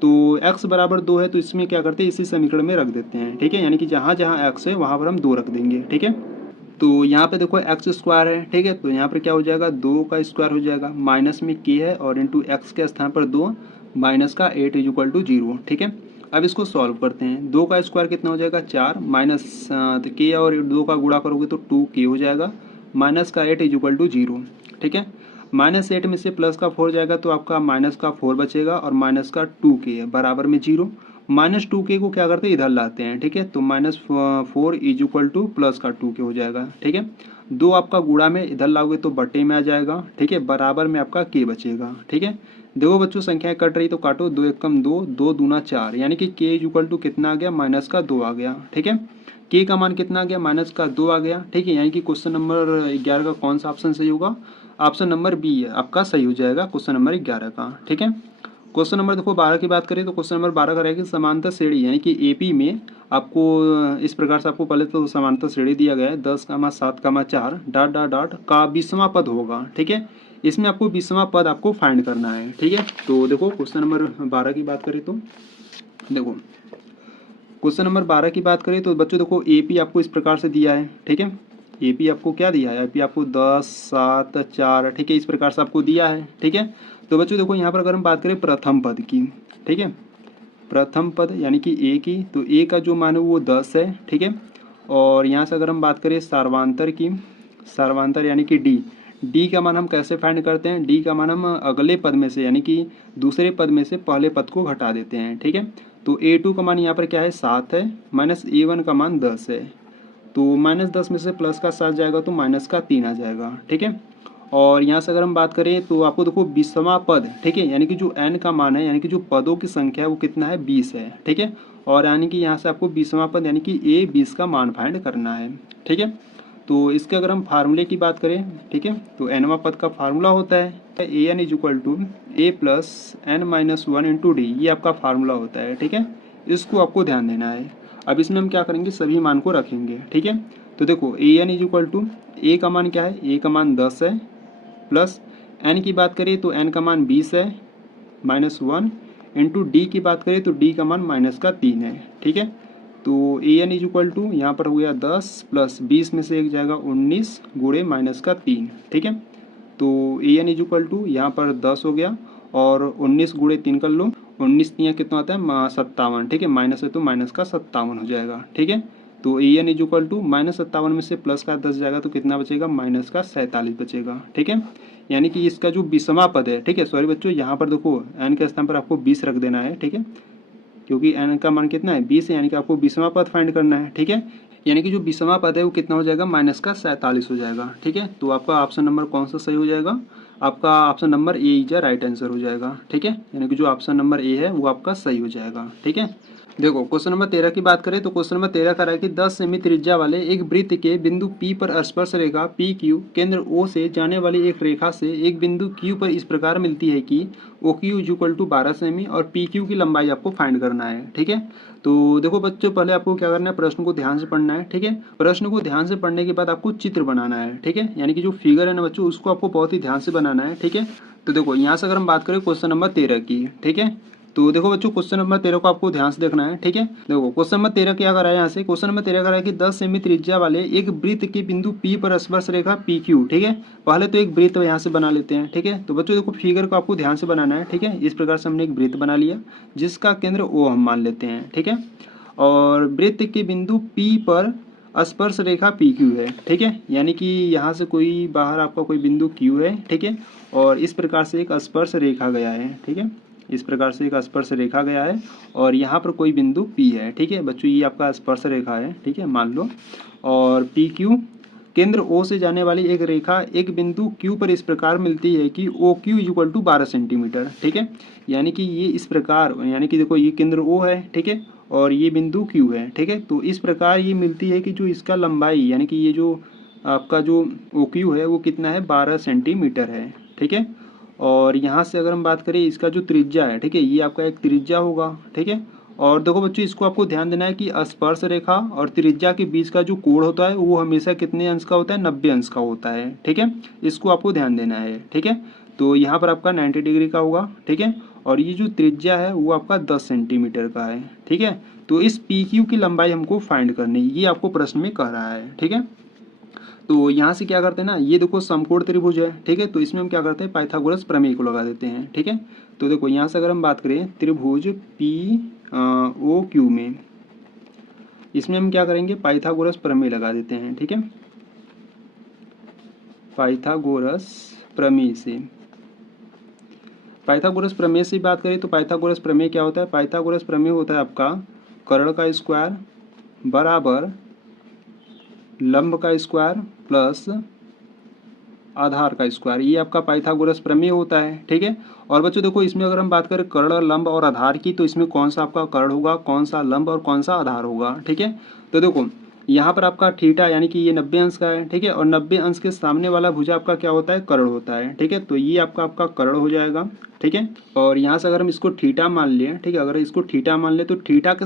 तो x बराबर 2 है, तो इसमें क्या करते हैं, इसी समीकरण में रख देते हैं, ठीक है। यानी कि जहाँ जहाँ x है वहाँ पर हम 2 रख देंगे, ठीक है। तो यहाँ पे देखो x² है, ठीक है, तो यहाँ पर क्या हो जाएगा, 2 का स्क्वायर हो जाएगा, माइनस में k है और इंटू x के स्थान पर 2 माइनस का 8 = 0, ठीक है। अब इसको सॉल्व करते हैं, 2 का स्क्वायर कितना हो जाएगा, 4 माइनस तो k और 2 का गुणा करोगे तो 2k हो जाएगा, माइनस का 8 = 0, ठीक है। -8 में से प्लस का 4 जाएगा तो आपका माइनस का 4 बचेगा और माइनस का 2k है बराबर में 0। -2k को क्या करते हैं, इधर लाते हैं, ठीक है। तो -4 = प्लस का 2k हो जाएगा, ठीक है। 2 आपका गुणा में इधर लाओगे तो बटे में आ जाएगा, ठीक है, बराबर में आपका k बचेगा, ठीक है। देखो बच्चों संख्याएं कट रही तो काटो, 2 एक कम 2, 2 दूना 4, यानी कि k = कितना आ गया, माइनस का 2 आ गया, ठीक है। k का मान कितना आ गया, माइनस का 2 आ गया, ठीक है। यानी कि क्वेश्चन नंबर 11 का कौन सा ऑप्शन सही होगा, ऑप्शन नंबर बी आपका सही हो जाएगा क्वेश्चन नंबर 11 का, ठीक है। क्वेश्चन नंबर देखो 12 की बात करें तो क्वेश्चन नंबर 12 का रहेगा समांतर श्रेणी, यानी कि एपी में आपको इस प्रकार से आपको पहले तो समांतर श्रेणी दिया गया है 10,7,4 डॉट डॉट डॉट का 20वां पद होगा, ठीक है। इसमें आपको 20वां पद आपको फाइंड करना है, ठीक है। तो देखो क्वेश्चन नंबर 12 की बात करें तो देखो क्वेश्चन नंबर 12 की बात करें तो बच्चों देखो एपी आपको इस प्रकार से दिया है, ठीक है। एपी आपको क्या दिया है, एपी आपको 10, 7, 4, ठीक है, इस प्रकार से आपको दिया है, ठीक है। तो बच्चों देखो यहाँ पर अगर हम बात करें प्रथम पद की, ठीक है, प्रथम पद यानी कि ए की, तो ए का जो मान है वो 10 है, ठीक है। और यहाँ से अगर हम बात करें सार्वांतर की, सार्वांतर यानी कि डी का मान हम कैसे फाइंड करते हैं, डी का मान हम अगले पद में से यानी कि दूसरे पद में से पहले पद को घटा देते हैं, ठीक है। तो A2 का मान यहाँ पर क्या है 7 है, माइनस A1 का मान 10 है, तो -10 में से प्लस का 7 जाएगा तो माइनस का 3 आ जाएगा, ठीक है। और यहाँ से अगर हम बात करें तो आपको देखो 20वां पद, ठीक है, यानी कि जो n का मान है यानी कि जो पदों की संख्या है वो कितना है 20 है, ठीक है। और यानी कि यहाँ से आपको 20वां पद यानी कि A20 का मान फाइंड करना है, ठीक है। तो इसके अगर हम फार्मूले की बात करें, ठीक है, तो nवां पद का फार्मूला होता है an equal to A plus N minus 1 into D, ये आपका फार्मूला होता है, ठीक है। इसको आपको ध्यान देना है। अब इसमें हम क्या करेंगे, सभी मान को रखेंगे, ठीक है। तो देखो an इक्वल टू ए का मान क्या है, ए का मान 10 है, प्लस एन की बात करें तो एन का मान 20 है, -1 इंटू डी की बात करें तो डी का मान -3 है, ठीक है। तो A N is equal to यहाँ पर हो गया 10 प्लस 20 में से एक जाएगा 19 गुणे -3, ठीक है। तो A N is equal to यहाँ पर 10 हो गया और 19 गुणे 3 कर लो, 19 यहाँ कितना आता है 57, ठीक है, माइनस है तो माइनस का 57 हो जाएगा, ठीक है। तो A N is equal to -57 में से प्लस का 10 जाएगा तो कितना बचेगा माइनस का 47 बचेगा, ठीक है। यानी कि इसका जो 20वां पद है, ठीक है, सॉरी बच्चों यहाँ पर देखो एन के स्थान पर आपको 20 रख देना है, ठीक है, क्योंकि एन का मान कितना है 20 है, यानी कि आपको 20वां पद फाइंड करना है, ठीक है। यानी कि जो 20वां पद है वो कितना हो जाएगा माइनस का 47 हो जाएगा, ठीक है। तो आपका ऑप्शन नंबर कौन सा सही हो जाएगा, आपका option number A is right answer हो जाएगा, ठीक है। यानी कि जो ऑप्शन नंबर ए है वो आपका सही हो जाएगा, ठीक है। देखो क्वेश्चन नंबर 13 की बात करें तो क्वेश्चन नंबर 13 कह रहा है कि 10 सेमी त्रिज्या वाले एक वृत्त के बिंदु P पर स्पर्श रेखा PQ केंद्र O से जाने वाली एक रेखा से एक बिंदु Q पर इस प्रकार मिलती है कि OQ इक्वल टू 12 सेमी और PQ की लंबाई आपको फाइंड करना है, ठीक है। तो देखो बच्चों पहले आपको क्या करना है, प्रश्न को ध्यान से पढ़ना है, ठीक है। प्रश्न को ध्यान से पढ़ने के बाद आपको चित्र बनाना है, ठीक है, यानी कि जो फिगर है ना बच्चों उसको आपको बहुत ही ध्यान से बनाना है, ठीक है। तो देखो यहाँ से अगर हम बात करें क्वेश्चन नंबर 13 की, ठीक है, तो देखो बच्चों क्वेश्चन नंबर 13 को आपको ध्यान से देखना है, ठीक है। देखो क्वेश्चन नंबर 13 क्या कर रहा है, यहाँ से क्वेश्चन नंबर 13 कर रहा है कि 10 सेमी त्रिज्या वाले एक वृत्त के बिंदु P पर स्पर्श रेखा PQ, ठीक है। पहले तो एक वृत्त यहाँ से बना लेते हैं, ठीक है। तो बच्चों देखो फिगर को आपको ध्यान से बनाना है, ठीक है। इस प्रकार से हमने एक वृत्त बना लिया जिसका केंद्र O हम मान लेते हैं, ठीक है। और वृत्त के बिंदु P पर स्पर्श रेखा PQ है, ठीक है, यानी कि यहाँ से कोई बाहर आपका कोई बिंदु Q है, ठीक है, और इस प्रकार से एक स्पर्श रेखा गया है, ठीक है, इस प्रकार से एक स्पर्श रेखा गया है और यहाँ पर कोई बिंदु P है, ठीक है बच्चों, ये आपका स्पर्श रेखा है, ठीक है, मान लो। और PQ केंद्र O से जाने वाली एक रेखा एक बिंदु Q पर इस प्रकार मिलती है कि OQ इक्वल टू 12 सेंटीमीटर, ठीक है। यानी कि ये इस प्रकार, यानी कि देखो ये केंद्र O है, ठीक है, और ये बिंदु Q है, ठीक है। तो इस प्रकार ये मिलती है कि जो इसका लंबाई यानी कि ये जो आपका जो OQ है वो कितना है 12 सेंटीमीटर है, ठीक है। और यहाँ से अगर हम बात करें इसका जो त्रिज्या है, ठीक है, ये आपका एक त्रिज्या होगा, ठीक है। और देखो बच्चों इसको आपको ध्यान देना है कि स्पर्श रेखा और त्रिज्या के बीच का जो कोण होता है वो हमेशा कितने अंश का होता है 90 अंश का होता है, ठीक है। इसको आपको ध्यान देना है, ठीक है। तो यहाँ पर आपका 90 डिग्री का होगा, ठीक है। और ये जो त्रिज्या है वो आपका 10 सेंटीमीटर का है, ठीक है। तो इस PQ की लंबाई हमको फाइंड करनी है, ये आपको प्रश्न में कह रहा है, ठीक है। तो यहाँ से क्या करते हैं ना, ये देखो समकोण त्रिभुज है, ठीक है, तो इसमें हम क्या करते हैं पाइथागोरस प्रमेय को लगा देते हैं, ठीक है। तो देखो यहाँ से अगर हम बात करें त्रिभुज POQ में, इसमें हम क्या करेंगे पाइथागोरस प्रमेय लगा देते हैं, ठीक है, पाइथागोरस प्रमेय से। पाइथागोरस प्रमेय से बात करें तो पाइथागोरस प्रमेय क्या होता है, पाइथागोरस प्रमेय होता है आपका कर्ण का स्क्वायर बराबर लंब का स्क्वायर प्लस आधार का स्क्वायर, ये आपका पाइथागोरस प्रमेय होता है, ठीक है। और बच्चों देखो इसमें अगर हम बात करें कर्ण लंब और आधार की तो इसमें कौन सा आपका कर्ण होगा, कौन सा लंब और कौन सा आधार होगा, ठीक है। तो देखो यहाँ पर आपका थीटा यानी कि ये 90 अंश का है, ठीक है, और 90 अंश के सामने वाला भुजा आपका क्या होता है कर्ण होता है, ठीक है। तो ये आपका कर्ण हो जाएगा, ठीक है। और यहाँ से अगर हम इसको थीटा मान लें, ठीक है, अगर इसको थीटा मान ले तो थीटा के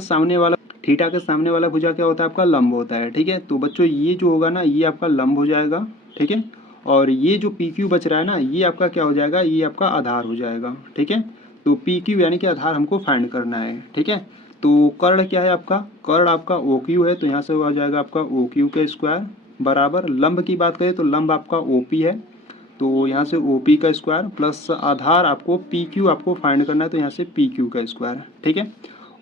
सामने वाला भुजा क्या होता है आपका लंब होता है, ठीक है। तो बच्चों ये जो होगा ना ये आपका लंब हो जाएगा, ठीक है। और ये जो PQ बच रहा है ना ये आपका क्या हो जाएगा, ये आपका आधार हो जाएगा, ठीक है। तो PQ यानी कि आधार हमको फाइंड करना है, ठीक है। तो कर्ण क्या है आपका, कर्ण आपका OQ है, तो यहाँ से हो जाएगा आपका OQ का स्क्वायर बराबर लंब की बात करें तो लंब आपका OP है, तो यहाँ से OP का स्क्वायर प्लस आधार आपको PQ आपको फाइंड करना है, तो यहाँ से PQ का स्क्वायर, ठीक है।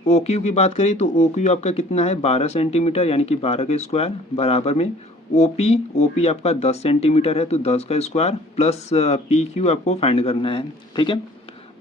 ओ क्यू की बात करें तो ओ क्यू आपका कितना है 12 सेंटीमीटर यानी कि 12 का स्क्वायर बराबर में ओ पी आपका 10 सेंटीमीटर है तो 10 का स्क्वायर प्लस पी क्यू आपको फाइंड करना है। ठीक है,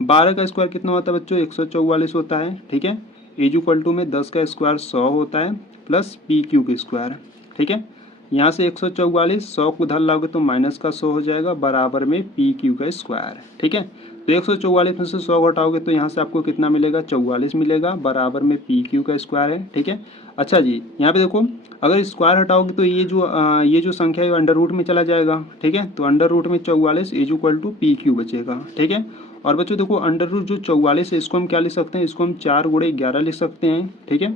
12 का स्क्वायर कितना होता है बच्चों 144 होता है। ठीक है, इज इक्वल टू में 10 का स्क्वायर 100 होता है प्लस पी क्यू का स्क्वायर। ठीक है, यहाँ से 144 100 को उधर लाओगे तो माइनस का 100 हो जाएगा बराबर में पी क्यू का स्क्वायर। ठीक है, तो 144 में से 100 घटाओगे तो यहाँ से आपको कितना मिलेगा 44 मिलेगा बराबर में पी क्यू का स्क्वायर है। ठीक है, अच्छा जी यहाँ पे देखो अगर स्क्वायर हटाओगे तो ये जो संख्या है अंडर रूट में चला जाएगा। ठीक है, तो अंडर रूट में 44 is equal to P Q बचेगा। ठीक है, और बच्चों देखो अंडर रूट जो 44 है इसको हम क्या लिख सकते हैं, इसको हम 4 गुणे 11 लिख सकते हैं। ठीक है,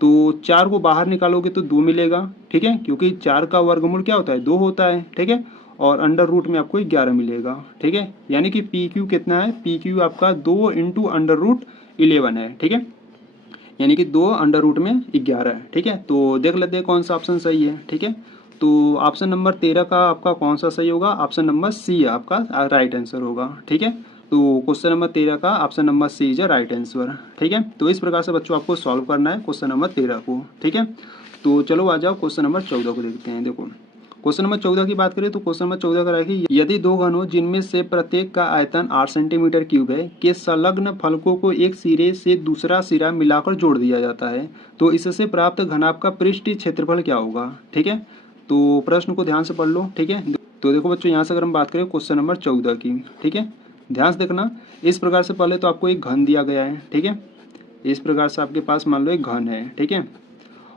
तो 4 को बाहर निकालोगे तो 2 मिलेगा। ठीक है, क्योंकि 4 का वर्गमूल क्या होता है 2 होता है। ठीक है, और अंडर रूट में आपको 11 मिलेगा। ठीक है, यानी कि पी क्यू कितना है, पी क्यू आपका 2 इंटू अंडर रूट 11 है। ठीक है, यानी कि 2 अंडर रूट में 11 है। ठीक है, तो देख लेते हैं कौन सा ऑप्शन सही है। ठीक है, तो ऑप्शन नंबर 13 का आपका कौन सा सही होगा, ऑप्शन नंबर सी आपका राइट आंसर होगा। ठीक है, तो क्वेश्चन नंबर 13 का option number C is right answer. ठीक है, तो इस प्रकार से बच्चों आपको सॉल्व करना है क्वेश्चन नंबर 13 को। ठीक है, तो चलो आ जाओ क्वेश्चन नंबर 14 को देखते हैं। देखो क्वेश्चन नंबर 14 की बात करें तो क्वेश्चन नंबर 14 का है कि यदि दो घनों जिनमें से प्रत्येक का आयतन 8 सेंटीमीटर क्यूब है के संलग्न फलकों को एक सिरे से दूसरा सिरा मिलाकर जोड़ दिया जाता है तो इससे प्राप्त घनाभ का पृष्ठीय क्षेत्रफल क्या होगा। ठीक है, तो प्रश्न को ध्यान से पढ़ लो। ठीक है, तो देखो बच्चों यहाँ से अगर हम बात करें क्वेश्चन नंबर 14 की, ठीक है, ध्यान से देखना। इस प्रकार से पहले तो आपको एक घन दिया गया है। ठीक है, इस प्रकार से आपके पास मान लो एक घन है। ठीक है,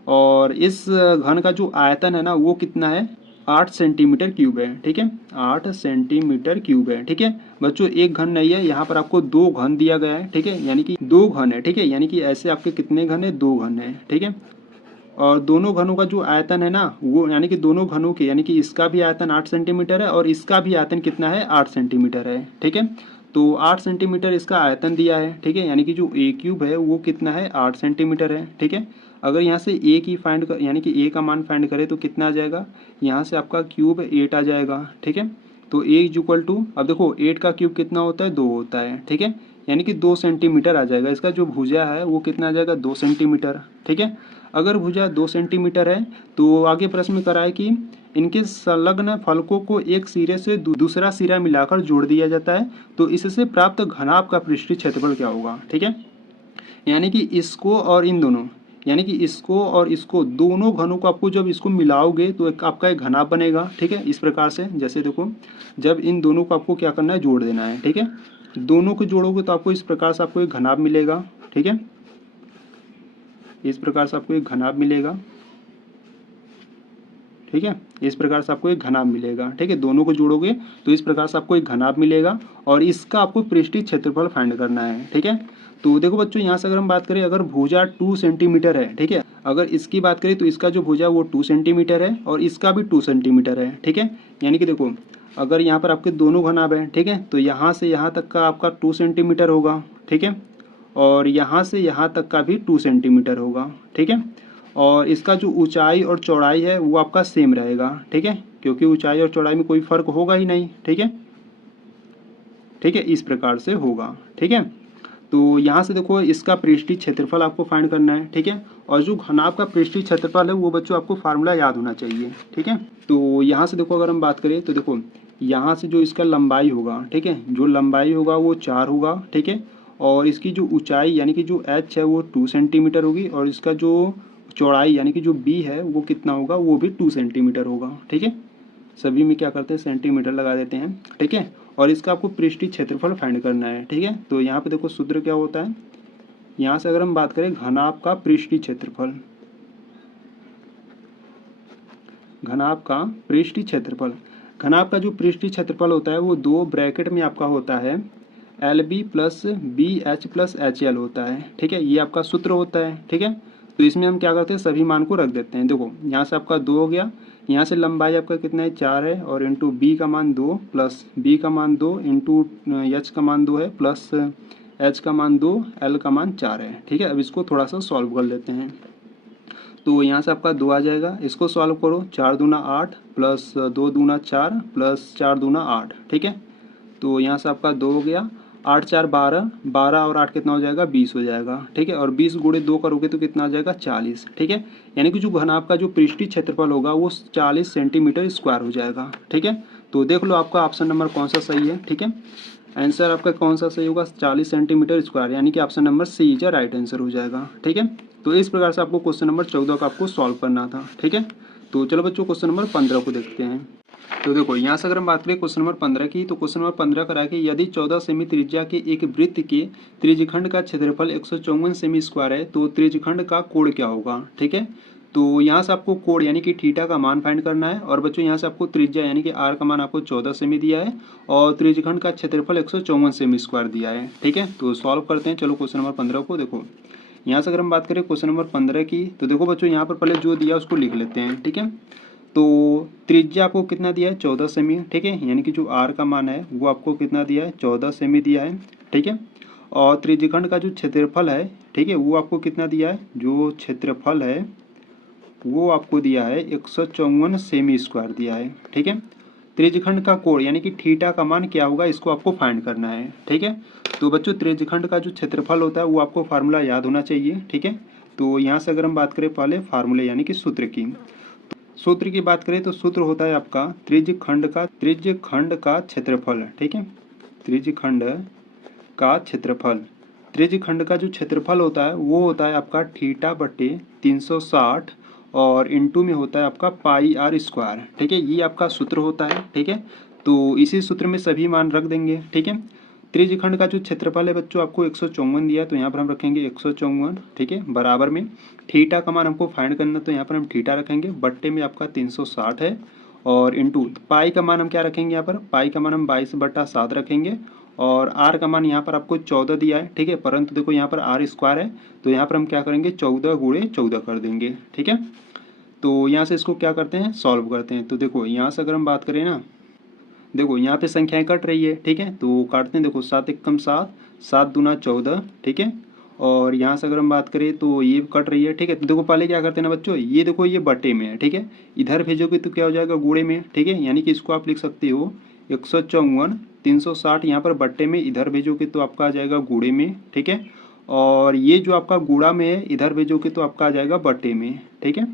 और इस घन का जो आयतन है ना वो कितना है 8 सेंटीमीटर क्यूब है। ठीक है, 8 सेंटीमीटर क्यूब है। ठीक है बच्चों, एक घन नहीं है, यहाँ पर आपको 2 घन दिया गया है। ठीक है, यानी कि 2 घन है। ठीक है, यानी कि ऐसे आपके कितने घन है 2 घन है। ठीक है, और दोनों घनों का जो आयतन है ना वो यानी कि दोनों घनों के यानी कि इसका भी आयतन 8 सेंटीमीटर है और इसका भी आयतन कितना है 8 सेंटीमीटर है। ठीक है, तो 8 सेंटीमीटर इसका आयतन दिया है। ठीक है, यानी कि जो ए क्यूब है वो कितना है 8 सेंटीमीटर है। ठीक है, अगर यहाँ से ए की फाइंड कर यानी कि ए का मान फाइंड करें तो कितना आ जाएगा, यहाँ से आपका क्यूब 8 आ जाएगा। ठीक है, तो ए इज इक्वल टू, अब देखो 8 का क्यूब कितना होता है 2 होता है। ठीक है, यानी कि 2 सेंटीमीटर आ जाएगा। इसका जो भुजा है वो कितना आ जाएगा 2 सेंटीमीटर। ठीक है, अगर भुजा 2 सेंटीमीटर है तो आगे प्रश्न में करा है कि इनके संलग्न फलकों को एक सिरे से दूसरा सिरा मिलाकर जोड़ दिया जाता है तो इससे प्राप्त घनाभ का पृष्ठीय क्षेत्रफल क्या होगा। ठीक है, यानी कि इसको और इन दोनों यानी कि इसको और इसको दोनों घनों को आपको जब इसको मिलाओगे तो आपका एक घनाभ बनेगा। ठीक है, इस प्रकार से जैसे देखो जब इन दोनों को आपको क्या करना है जोड़ देना है। ठीक है, दोनों को जोड़ोगे तो आपको इस प्रकार से आपको एक घनाभ मिलेगा। ठीक है, इस प्रकार से आपको एक घनाभ मिलेगा। ठीक है, इस प्रकार से आपको एक घनाभ मिलेगा। ठीक है, दोनों को जोड़ोगे तो इस प्रकार से आपको एक घनाभ मिलेगा और इसका आपको पृष्ठीय क्षेत्रफल फाइंड करना है। ठीक है, तो देखो बच्चों यहाँ से अगर हम बात करें अगर भुजा 2 सेंटीमीटर है। ठीक है, अगर इसकी बात करें तो इसका जो भुजा वो 2 सेंटीमीटर है और इसका भी 2 सेंटीमीटर है। ठीक है, यानी कि देखो अगर यहाँ पर आपके दोनों घनाभ हैं। ठीक है, तो यहाँ से यहाँ तक का आपका 2 सेंटीमीटर होगा। ठीक है, और यहाँ से यहाँ तक का भी 2 सेंटीमीटर होगा। ठीक है, और इसका जो ऊंचाई और चौड़ाई है वो आपका सेम रहेगा। ठीक है, क्योंकि ऊंचाई और चौड़ाई में कोई फर्क होगा ही नहीं। ठीक है, ठीक है, इस प्रकार से होगा। ठीक है, तो यहाँ से देखो इसका पृष्ठीय क्षेत्रफल आपको फाइंड करना है। ठीक है, और जो घनाभ का पृष्ठीय क्षेत्रफल है वो बच्चों आपको फार्मूला याद होना चाहिए। ठीक है, तो यहाँ से देखो अगर हम बात करें तो देखो यहाँ से जो इसका लंबाई होगा। ठीक है, जो लंबाई होगा वो 4 होगा। ठीक है, और इसकी जो ऊंचाई यानी कि जो एच है वो 2 सेंटीमीटर होगी और इसका जो चौड़ाई यानी कि जो बी है वो कितना होगा वो भी 2 सेंटीमीटर होगा। ठीक है, सभी में क्या करते हैं सेंटीमीटर लगा देते हैं। ठीक है, और इसका आपको पृष्ठीय क्षेत्रफल फाइंड करना है। ठीक है, तो यहाँ पे देखो सूत्र क्या होता है, यहाँ से अगर हम बात करें घनाभ का पृष्ठीय क्षेत्रफल, घनाभ का पृष्ठीय क्षेत्रफल, घनाभ का जो पृष्ठीय क्षेत्रफल होता है वो 2 ब्रैकेट में आपका होता है L B plus B H plus H L होता है। ठीक है, ये आपका सूत्र होता है। ठीक है, तो इसमें हम क्या करते हैं सभी मान को रख देते हैं। देखो यहाँ से आपका 2 हो गया, यहाँ से लंबाई आपका कितना है 4 है और इंटू बी का मान 2 प्लस बी का मान 2 इंटू एच का मान 2 है प्लस एच का मान 2 एल का मान 4 है। ठीक है, अब इसको थोड़ा सा सॉल्व कर लेते हैं। तो यहाँ से आपका 2 आ जाएगा, इसको सॉल्व करो 4 दूना 8 प्लस 2 दूना 4 प्लस 4 दूना 8। ठीक है, तो यहाँ से आपका 2 हो गया 8 4 12, 12 और 8 कितना हो जाएगा 20 हो जाएगा, ठीक है। और 20 गुणे 2 करोगे तो कितना आ जाएगा 40, ठीक है। यानी कि जो घनाभ का जो पृष्ठीय क्षेत्रफल होगा वो 40 सेंटीमीटर स्क्वायर हो जाएगा, ठीक है। तो देख लो आपका ऑप्शन नंबर कौन सा सही है, ठीक है। आंसर आपका कौन सा सही होगा 40 सेंटीमीटर स्क्वायर, यानी कि option number C is right answer हो जाएगा, ठीक है। तो इस प्रकार से आपको क्वेश्चन नंबर 14 का आपको सॉल्व करना था, ठीक है। तो चलो बच्चों क्वेश्चन नंबर 15 को देखते हैं। तो देखो यहाँ से अगर हम बात करें क्वेश्चन नंबर 15 की, तो क्वेश्चन नंबर 15 करा कि यदि 14 सेमी त्रिज्या के एक वृत्त के त्रिज्यखंड का क्षेत्रफल 154 सेमी स्क्वायर है तो त्रिज्यखंड का कोण क्या होगा, ठीक है। तो यहाँ से आपको कोण यानी कि थीटा का मान फाइंड करना है, और बच्चों यहाँ से आपको त्रिज्या यानी कि आर का मान आपको 14 सेमी दिया है और त्रिज्यखंड का क्षेत्रफल 154 सेमी स्क्वायर दिया है, ठीक है। तो सॉल्व करते हैं, चलो क्वेश्चन नंबर 15 को। देखो यहाँ से अगर हम बात करें क्वेश्चन नंबर 15 की, तो देखो बच्चों यहाँ पर पहले जो दिया उसको लिख लेते हैं, ठीक है। तो त्रिज्या आपको कितना दिया है 14 सेमी, ठीक है। यानी कि जो आर का मान है वो आपको कितना दिया है 14 सेमी दिया है, ठीक है। और त्रिज्यखंड का जो क्षेत्रफल है, ठीक है, वो आपको कितना दिया है, जो क्षेत्रफल है वो आपको दिया है 154 सेमी स्क्वायर दिया है, ठीक है। त्रिज्यखंड का कोण यानी कि थीटा का मान क्या होगा इसको आपको फाइंड करना है, ठीक है। तो बच्चों त्रिज्यखंड का जो क्षेत्रफल होता है वो आपको फार्मूला याद होना चाहिए, ठीक है। तो यहाँ से अगर हम बात करें पहले फार्मूले यानी कि सूत्र की, सूत्र की बात करें तो सूत्र होता है आपका त्रिज्यखंड का क्षेत्रफल, ठीक है। त्रिज्यखंड का क्षेत्रफल, त्रिज्यखंड का जो क्षेत्रफल होता है वो होता है आपका थीटा बटे 360 और इंटू में होता है आपका पाई आर स्क्वायर, ठीक है। ये आपका सूत्र होता है, ठीक है। तो इसी सूत्र में सभी मान रख देंगे, ठीक है। त्रिज्यखंड का जो क्षेत्रफल है बच्चों आपको 154 दिया है तो यहाँ पर हम रखेंगे 154, ठीक है। बराबर में थीटा का मान हमको फाइंड करना तो यहाँ पर हम थीटा रखेंगे, बट्टे में आपका 360 है और इंटू पाई का मान हम क्या रखेंगे, यहाँ पर पाई का मान हम 22/7 रखेंगे और आर का मान यहाँ पर आपको 14 दिया है, ठीक है। परंतु देखो यहाँ पर आर स्क्वायर है तो यहाँ पर हम क्या करेंगे 14 गुणे 14 कर देंगे, ठीक है। तो यहाँ से इसको क्या करते हैं सॉल्व करते हैं। तो देखो यहाँ से अगर हम बात करें ना, देखो यहाँ पे संख्याएं कट रही है, ठीक है। तो काटते हैं, देखो 7 एकम 7, 7 दूना 14, ठीक है। और यहाँ से अगर हम बात करें तो ये कट रही है, ठीक है। तो देखो पहले क्या करते हैं ना बच्चों, ये देखो ये बटे में है, ठीक है। इधर भेजोगे तो क्या हो जाएगा गुणे में, ठीक है। यानी कि इसको आप लिख सकते हो 154 360 यहाँ पर बट्टे में, इधर भेजोगे तो आपका आ जाएगा गुणे में, ठीक है। और ये जो आपका गुणा में है इधर भेजोगे तो आपका आ जाएगा बट्टे में, ठीक है।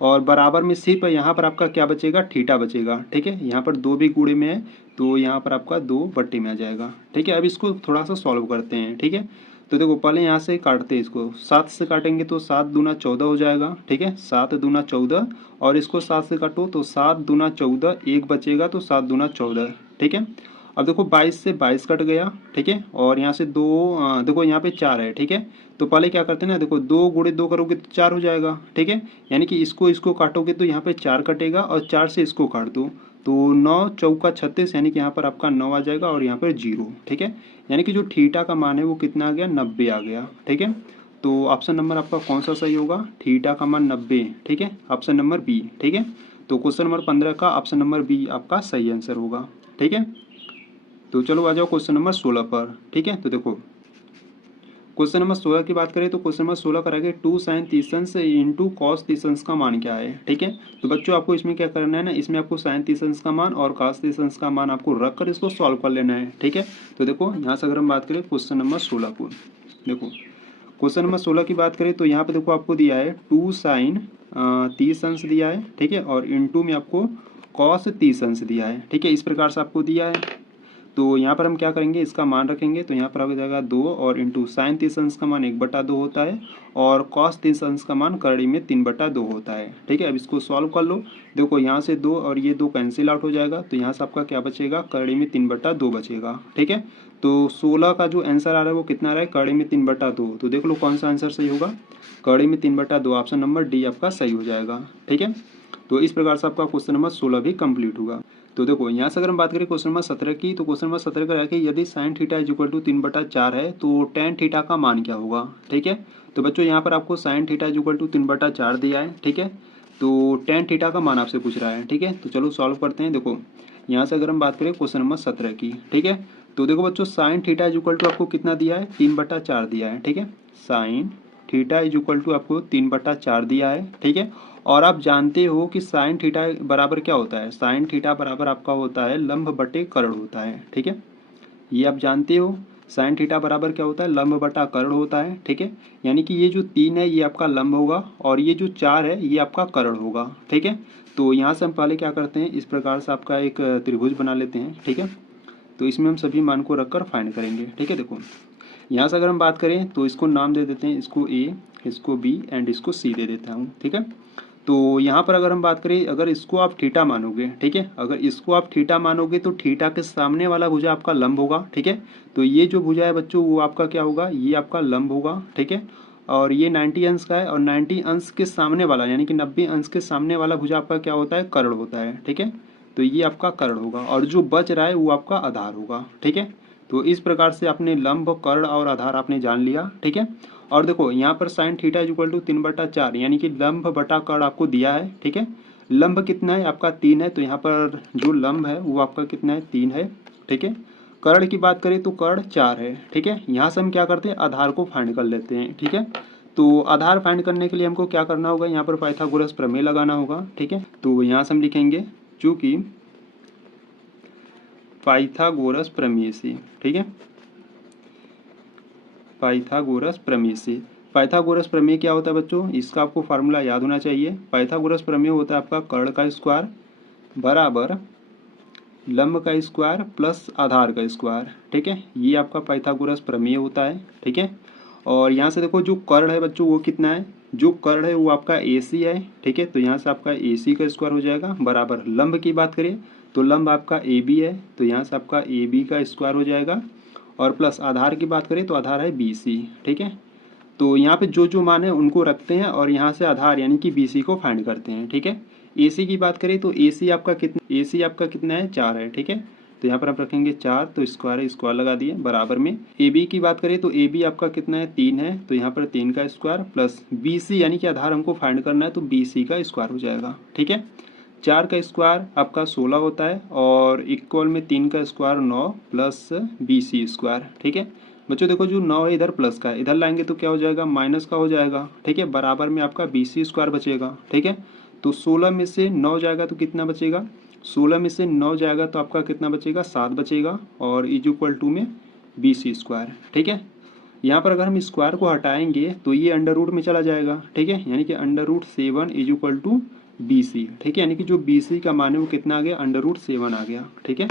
और बराबर में सिर्फ यहाँ पर आपका क्या बचेगा थीटा बचेगा, ठीक है। यहाँ पर 2 भी गुणे में है तो यहाँ पर आपका 2 बट्टे में आ जाएगा, ठीक है। अब इसको थोड़ा सा सॉल्व करते हैं, ठीक है। तो देखो पहले यहाँ से काटते हैं, इसको 7 से काटेंगे तो 7 दूना 14 हो जाएगा, ठीक है। 7 दूना 14 और इसको 7 से काटो तो 7 दूना 14, एक बचेगा तो 7 दूना 14, ठीक है। अब देखो 22 से 22 कट गया, ठीक है। और यहाँ से 2 देखो यहाँ पे 4 है, ठीक है। तो पहले क्या करते हैं ना, देखो 2 गुणे 2 करोगे तो 4 हो जाएगा, ठीक है। यानी कि इसको काटोगे तो यहाँ पे 4 कटेगा और 4 से इसको काट दो तो 9 चौका 36, यानी कि यहाँ पर आपका 9 आ जाएगा और यहाँ पर 0, ठीक है। यानी कि जो थीटा का मान है वो कितना आ गया 90 आ गया, ठीक है। तो ऑप्शन नंबर आपका कौन सा सही होगा, थीटा का मान 90, ठीक है। ऑप्शन नंबर बी, ठीक है। तो क्वेश्चन नंबर 15 का ऑप्शन नंबर बी आपका सही आंसर होगा, ठीक है। तो चलो आ जाओ क्वेश्चन नंबर 16 पर, ठीक है। तो देखो क्वेश्चन नंबर 16 की बात करें तो क्वेश्चन नंबर 16 कराएंगे 2 साइन तीसंस इंटू कॉस तीसंस का मान क्या है, ठीक है। तो बच्चों आपको इसमें क्या करना है ना, इसमें आपको साइन तीसंस का मान और कॉस तीसंस का मान आपको रख कर इसको सॉल्व कर लेना है, ठीक है। तो देखो यहाँ से अगर हम बात करें क्वेश्चन नंबर 16 को, देखो क्वेश्चन नंबर 16 की बात करें तो यहाँ पे देखो आपको दिया है 2 साइन 30 अंश दिया है, ठीक है। और इंटू में आपको कॉस 30 अंश दिया है, ठीक है। इस प्रकार से आपको दिया है तो यहाँ पर हम क्या करेंगे इसका मान रखेंगे तो यहाँ पर आ जाएगा 2 और इंटू साइन 30 अंश का मान 1/2 होता है और कॉस 30 अंश का मान करड़ी में 3/2 होता है, ठीक है। अब इसको सॉल्व कर लो, देखो यहाँ से 2 और ये 2 कैंसिल आउट हो जाएगा तो यहाँ से आपका क्या बचेगा करड़ी में 3/2 बचेगा, ठीक है। तो 16 का जो आंसर आ रहा है वो कितना आ रहा है करड़ी में 3/2, तो देख लो कौन सा आंसर सही होगा, करड़ी में 3/2, ऑप्शन नंबर डी आपका सही हो जाएगा, ठीक है। तो इस प्रकार से आपका क्वेश्चन नंबर 16 भी कंप्लीट होगा। तो देखो यहाँ से अगर हम बात करें क्वेश्चन नंबर 17 की, तो क्वेश्चन नंबर 17 का है कि यदि sine theta is equal to 3/4 है तो टेन थीटा का मान क्या होगा, ठीक है। तो बच्चों यहाँ पर आपको sine theta is equal to 3/4 दिया है, ठीक है। तो टेन थीटा का मान आपसे पूछ रहा है, ठीक है। तो चलो सॉल्व करते हैं। देखो यहाँ से अगर हम बात करें क्वेश्चन नंबर 17 की, ठीक है। तो देखो बच्चों sine theta is equal to आपको कितना दिया है 3/4 दिया है, ठीक है। Sine theta is equal to आपको 3/4 दिया है, ठीक है। और आप जानते हो कि साइन थीटा बराबर क्या होता है, साइन थीटा बराबर आपका होता है लंब बटे कर्ण होता है, ठीक है। ये आप जानते हो साइन थीटा बराबर क्या होता है, लंब बटा कर्ण होता है। ठीक है, यानी कि ये जो 3 है ये आपका लंब होगा और ये जो 4 है ये आपका कर्ण होगा। ठीक है, तो यहाँ से हम पहले क्या करते हैं, इस प्रकार से आपका एक त्रिभुज बना लेते हैं। ठीक है, तो इसमें हम सभी मान को रखकर फाइंड करेंगे। ठीक है, देखो यहाँ से अगर हम बात करें तो इसको नाम दे देते हैं, इसको ए, इसको बी एंड इसको सी दे देता हूँ। ठीक है, तो यहाँ पर अगर हम बात करें, अगर इसको आप थीटा मानोगे, ठीक है, अगर इसको आप थीटा मानोगे तो थीटा के सामने वाला भुजा आपका लंब होगा। ठीक है, तो ये जो भुजा है बच्चों वो आपका क्या होगा, ये आपका लंब होगा। ठीक है, और ये 90 अंश का है और 90 अंश के सामने वाला यानी कि 90 अंश के सामने वाला भुजा आपका क्या होता है, कर्ण होता है। ठीक है, तो ये आपका कर्ण होगा और जो बच रहा है वो आपका आधार होगा। ठीक है, तो इस प्रकार से आपने लंब, कर्ण और आधार आपने जान लिया। ठीक है, और देखो यहाँ पर sine theta is equal to 3/4 यानी कि लंब बटा कर्ण आपको दिया है। ठीक है, लंब कितना है आपका 3 है, तो यहाँ पर जो लंब है वो आपका कितना है, 3 है। ठीक है, कर्ण की बात करें तो कर्ण 4 है। ठीक है, यहाँ से हम क्या करते हैं, आधार को फाइंड कर लेते हैं। ठीक है, तो आधार फाइंड करने के लिए हमको क्या करना होगा, यहाँ पर पाइथागोरस प्रमेय लगाना होगा। ठीक है, तो यहाँ से हम लिखेंगे चूँकि पाइथागोरस प्रमेय से, ठीक है, पाइथागोरस प्रमेय से। पाइथागोरस प्रमेय क्या होता है बच्चों, इसका आपको फार्मूला याद होना चाहिए। पाइथागोरस प्रमेय होता है आपका कर्ण का स्क्वायर बराबर लंब का स्क्वायर प्लस आधार का स्क्वायर। ठीक है, ये आपका पाइथागोरस प्रमेय होता है। ठीक है, और यहाँ से देखो जो कर्ण है बच्चों वो कितना है, जो कर्ण है वो आपका AC है। ठीक है, तो यहाँ से आपका AC का स्क्वायर हो जाएगा बराबर लंब की बात करें तो लंब आपका AB है, तो यहाँ से आपका AB का स्क्वायर हो जाएगा और प्लस आधार की बात करें तो आधार है BC। ठीक है, तो यहाँ पे जो जो मान है उनको रखते हैं और यहाँ से आधार यानी कि BC को फाइंड करते हैं। ठीक है, AC की बात करें तो AC आपका कितना है, 4 है। ठीक है, तो यहाँ पर आप रखेंगे 4, तो स्क्वायर स्क्वायर लगा दिए बराबर में। AB की बात करें तो AB आपका कितना है, 3 है, तो यहाँ पर 3 का स्क्वायर प्लस BC यानी कि आधार हमको फाइंड करना है तो BC का स्क्वायर हो जाएगा। ठीक है, 4 का स्क्वायर आपका 16 होता है और इक्वल में 3 का स्क्वायर 9 प्लस BC स्क्वायर। ठीक है बच्चों, देखो जो 9 है इधर प्लस का है, इधर लाएंगे तो क्या हो जाएगा, माइनस का हो जाएगा। ठीक है, बराबर में आपका BC स्क्वायर बचेगा। ठीक है, तो 16 में से 9 जाएगा तो कितना बचेगा, 16 में से 9 जाएगा तो आपका कितना बचेगा, 7 बचेगा और इज इक्वल टू में BC स्क्वायर। ठीक है, यहाँ पर अगर हम स्क्वायर को हटाएंगे तो ये अंडर रूट में चला जाएगा। ठीक है, यानी कि under root 7 is equal to BC। ठीक है, यानी कि जो BC का मान है वो कितना आ गया, अंडर रूट 7 आ गया। ठीक है,